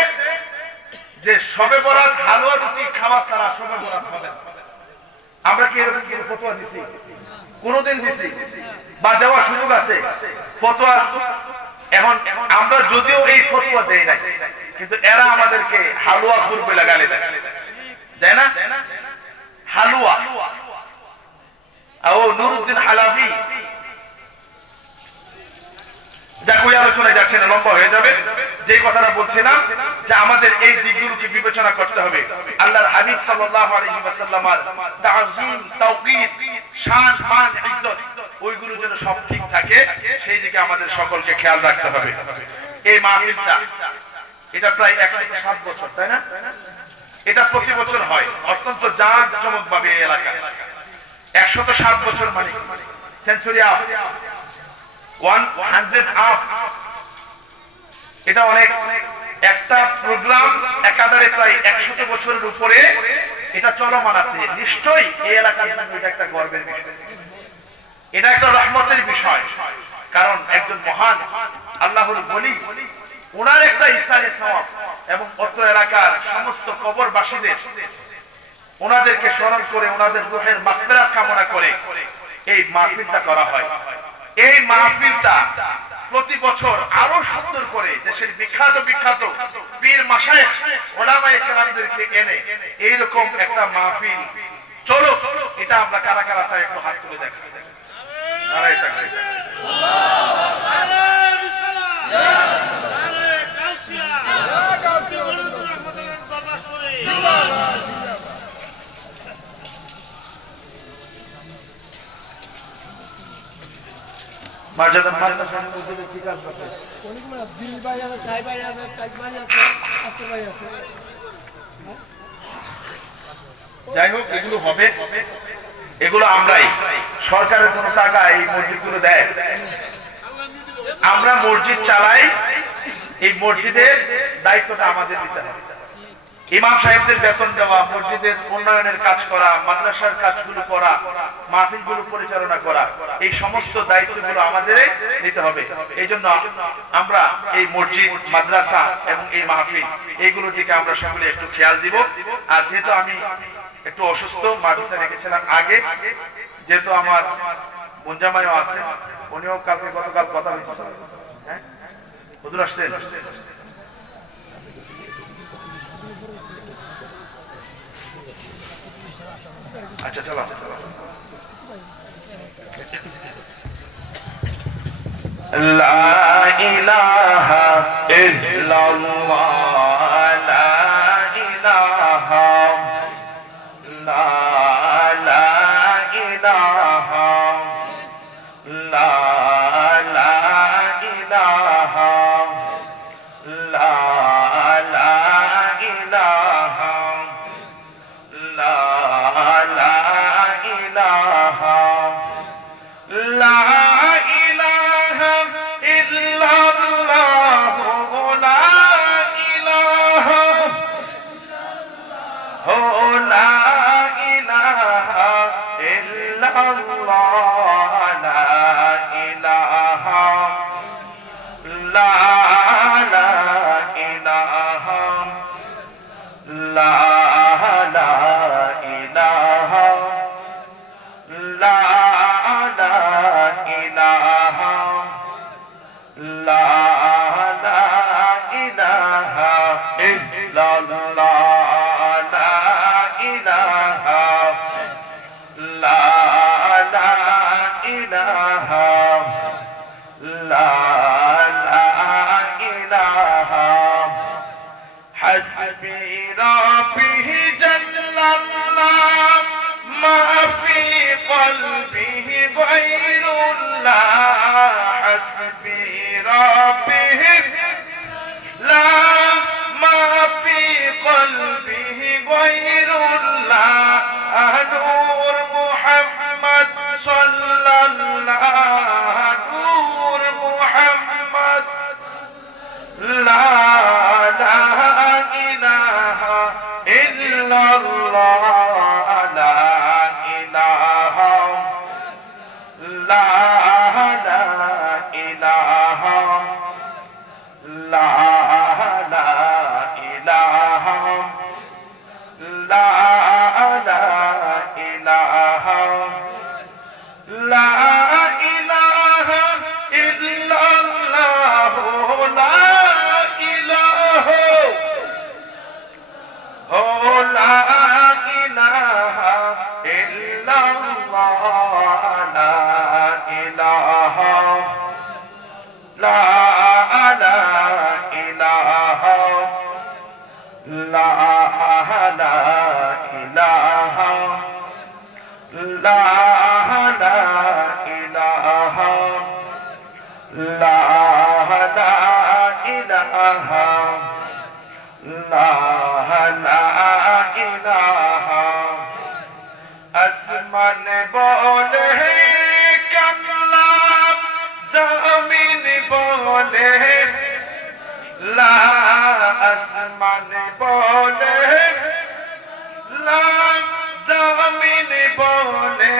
যে শবে বরাত হালুয়া রুটি খাওয়া ছাড়া শবে বরাত হবে না। আমরা কি এরকম কোনো ফতোয়া দিছি? কোনদিন দিছি বা দেওয়ার সুযোগ আছে? ফতোয়া এখন আমরা যদিও এই ফতোয়া দেই নাই, কিন্তু এরা আমাদেরকে হালুয়া খুর বলে গালি দেয়, তাই না? হালুয়া। ও নুরুদ্দিন হালাফি, যাক ওই আলোচনায় যাচ্ছে না, লম্বা হয়ে যাবে। যে কথাটা বলছিলাম যে আমাদের এই দিকগুলোকে বিবেচনা করতে হবে। আল্লাহর হাবিব সাল্লাল্লাহু আলাইহি ওয়াসাল্লামের তাযীম, তাওকীদ, শান, মান, ইজ্জত ওইগুলো যেন সব ঠিক থাকে সেই দিকে আমাদের সকলকে খেয়াল রাখতে হবে। এই মাহফিলটা এটা প্রায় 107 বছর, তাই না? এটা প্রতি বছর হয় অত্যন্ত জাঁকজমকভাবে এই এলাকায়। 107 বছর মানে সেঞ্চুরি আপ, 100 আপ। এটা অনেক, একটা প্রোগ্রাম একাধারে প্রায় 100 বছরের উপরে এটা চলমান আছে। নিশ্চয়ই এই এলাকার জন্য এটা একটা গর্বের বিষয়, এটা একটা রহমতের বিষয়। কারণ একজন মহান আল্লাহর ওলি, ওনার একটা ইসারে সওয়াব এবং অত্র এলাকার সমস্ত কবরবাসীদের ওনাদেরকে স্মরণ করে ওনাদের রূহের মাগফিরাত কামনা করে এই মাহফিলটা করা হয়। এই মাহফিলটা প্রতি বছর আরো সুন্দর করে দেশের বিখ্যাত বিখ্যাত পীর মাশায়েখ ওলামায়ে কেরামদেরকে এনে এইরকম একটা মাহফিল চলো, এটা আমরা কারা কারা চাই একটু হাত তুলে দেখা। নারায়ে তাকবীর, যাই হোক এগুলো হবে, এগুলো আমরাই, সরকারের কোন টাকা এই মসজিদগুলো দেয়, আমরা মসজিদ চালাই, এই মসজিদের দায়িত্বটা আমাদের দিতে হবে। ইমাম সাহেবদের বেতন দেওয়া, মসজিদের উন্নয়নের কাজ করা, মাদ্রাসার কাজগুলো করা, মাহফিলগুলো পরিচালনা করা, এই সমস্ত দায়িত্বগুলো আমাদের নিতে হবে। এই জন্য আমরা এই মসজিদ, মাদ্রাসা এবং এই মাহফিল এইগুলোর দিকে আমরা সকলে একটু খেয়াল দিব। আর যেহেতু আমি একটু অসুস্থ, মাহফিলটা রেখেছিলাম আগে, যেহেতু আমার মুঞ্জামাইও আছে, উনিও কালকে গতকাল কথা হয়েছে, হ্যাঁ হুজুর আসছেন, আচ্ছা চলো লা ইলাহা ইল্লাল্লাহ, লা ইলাহা, লা ইলাহা, লা ইলাহা, লা ইলাহা, লা আসমান বলে কাল্লা, জমিন বলে লা, আসমান বলে লা, জমিন বলে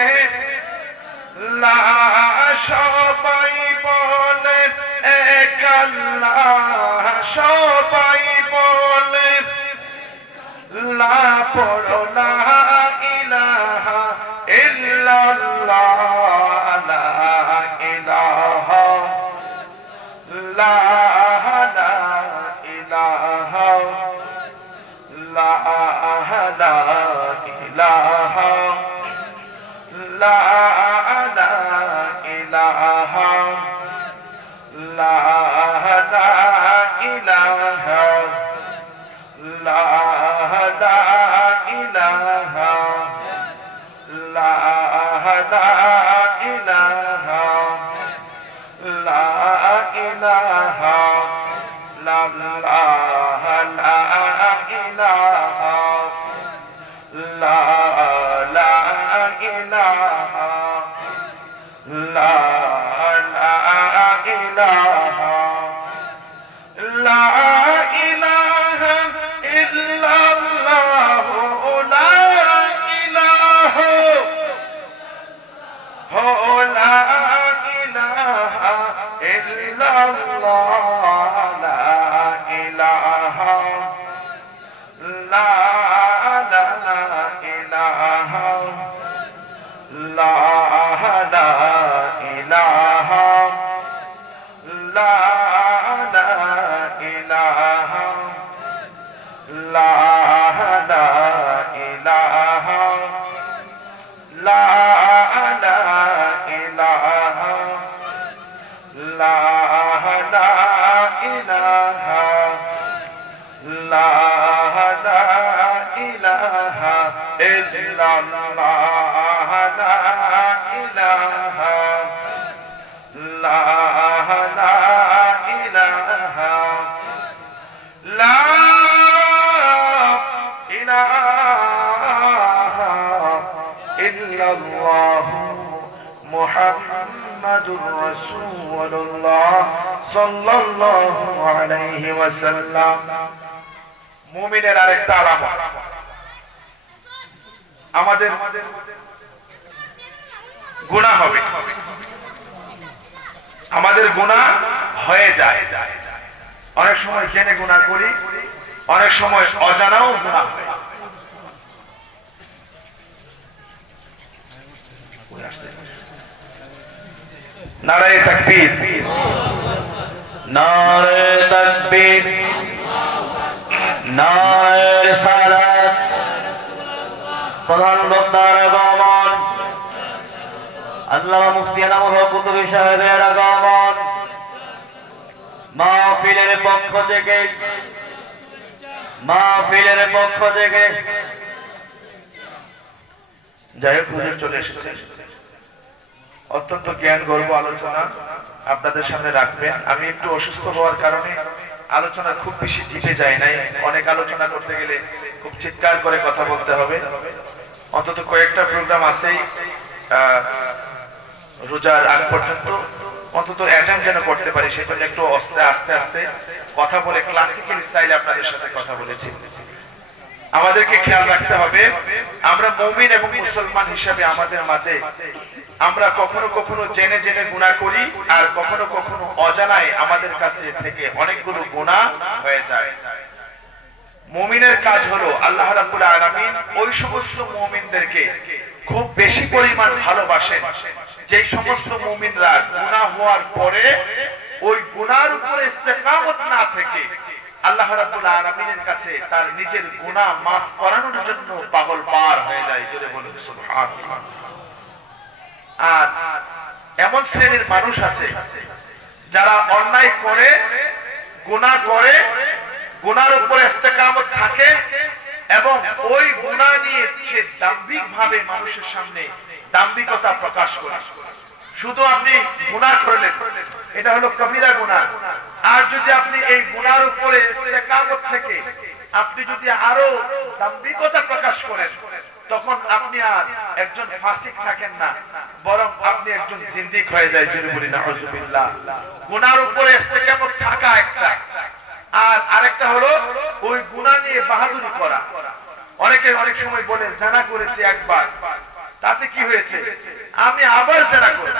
লা, সবাই বলে এক আল্লাহ, সবাই বলে লা, পড়ো লা ইলাহা ইল্লাল্লাহ, লা ইলাহা, লা লা ইলাহা লা লা ইলাহা লা লা ইলাহা লা লা ইলাহা লা লা ইলাহা লা ইলাহা লা লা ইলাহা লা লা ইলাহা লা লা ইলাহা লা ইলাহা ইল্লাল্লাহ লা ইলাহা লা ইলাহা ইল্লাল্লাহ লা ইলাহা লা লা ইলাহা লা লা ইলাহা লা লা ইলাহা লা লা ইলাহা লা লা ইলাহা লা লা ইলাহা লা লা ইলাহা ইল্লাল্লাহ লা ইলাহা লা লা ইলাহা লা ইলাহা ইল্লাল্লাহ মুহাম্মাদুর রাসূলুল্লাহ সাল্লাল্লাহু আলাইহি ওয়াসাল্লাম। মুমিনের আরেকটা আলামত, আমাদের গুনাহ হবে, আমাদের গুনাহ হয়ে যায়। অনেক সময় জেনে গুনাহ করি, অনেক সময় অজানাও গুনাহ হয়। নারায়ে তাকবীর, নারায়ে তাকবীর, নারায়ে রিসালাত। প্রধান বক্তার আগমন, আল্লামা মুফতি এনামুল হক কুতুবী সাহেবের আগমন, মাহফিলের পক্ষ থেকে যাই হোক হুজুর চলে এসেছেন। অত্যন্ত জ্ঞান গর্ব আলোচনা আপনাদের সামনে রাখবেন। আমি একটু অসুস্থ হওয়ার কারণে আলোচনা খুব বেশি জিতে যায় নাই। অনেক আলোচনা করতে গেলে খুব চিৎকার করে কথা বলতে হবে। অন্তত কয়েকটা প্রোগ্রাম আছেই রোজার আগ পর্যন্ত, অন্তত অ্যাটেম্প যেন করতে পারি, সেজন্য একটু আস্তে আস্তে কথা বলে ক্লাসিক্যাল স্টাইলে আপনাদের সাথে কথা বলেছি। আমাদেরকে খেয়াল রাখতে হবে, আমরা মুমিন এবং মুসলমান হিসাবে আমাদের মাঝে আমরা কখনো কখনো জেনে জেনে গুনাহ করি, আর কখনো কখনো অজানায় আমাদের কাছে থেকে অনেকগুলো গুনাহ হয়ে যায়। মুমিনের কাজ হলো আল্লাহ রাব্বুল আলামিন ওই সমস্ত মুমিনদেরকে খুব বেশি পরিমাণ ভালোবাসেন যে সমস্ত মুমিনরা গুনাহ হওয়ার পরে ওই গুনাহর উপরে ইস্তেকামত না থেকে আল্লাহ রাব্বুল আলামিনের কাছে তার নিজের গুনাহ মাফ করানোর জন্য পাগল পার হয়ে যায়। জোরে বলুন সুবহানাল্লাহ। আর এমন শ্রেণীর মানুষ আছে যারা অন্যায় করে, গুনাহ করে, গুনার উপরে ইস্তেকামত থাকে এবং ওই গুনাহ নিয়ে সে দাম্ভিক ভাবে মানুষের সামনে দাম্ভিকতা প্রকাশ করে। শুধু আপনি গুনাহ করলেন, এটা হলো কবিরা গুনাহ। আর যদি আপনি এই গুনার উপরে ইস্তেকামত থেকে আপনি যদি আরো দাম্ভিকতা প্রকাশ করেন, তখন আপনি আর একজন ফাসিক থাকেন না, বরং আপনি একজন জিন্দিক হয়ে যায়। যদি বলি নাউযুবিল্লাহ। গুনার উপরে ইস্তেকামত থাকা একটা, আর আরেকটা হলো ওই গুনাহ নিয়ে বাহাদুরি করা। অনেকে অনেক সময় বলে জানা করেছি একবার, তাতে কি হয়েছে, আমি আবার জানা করব।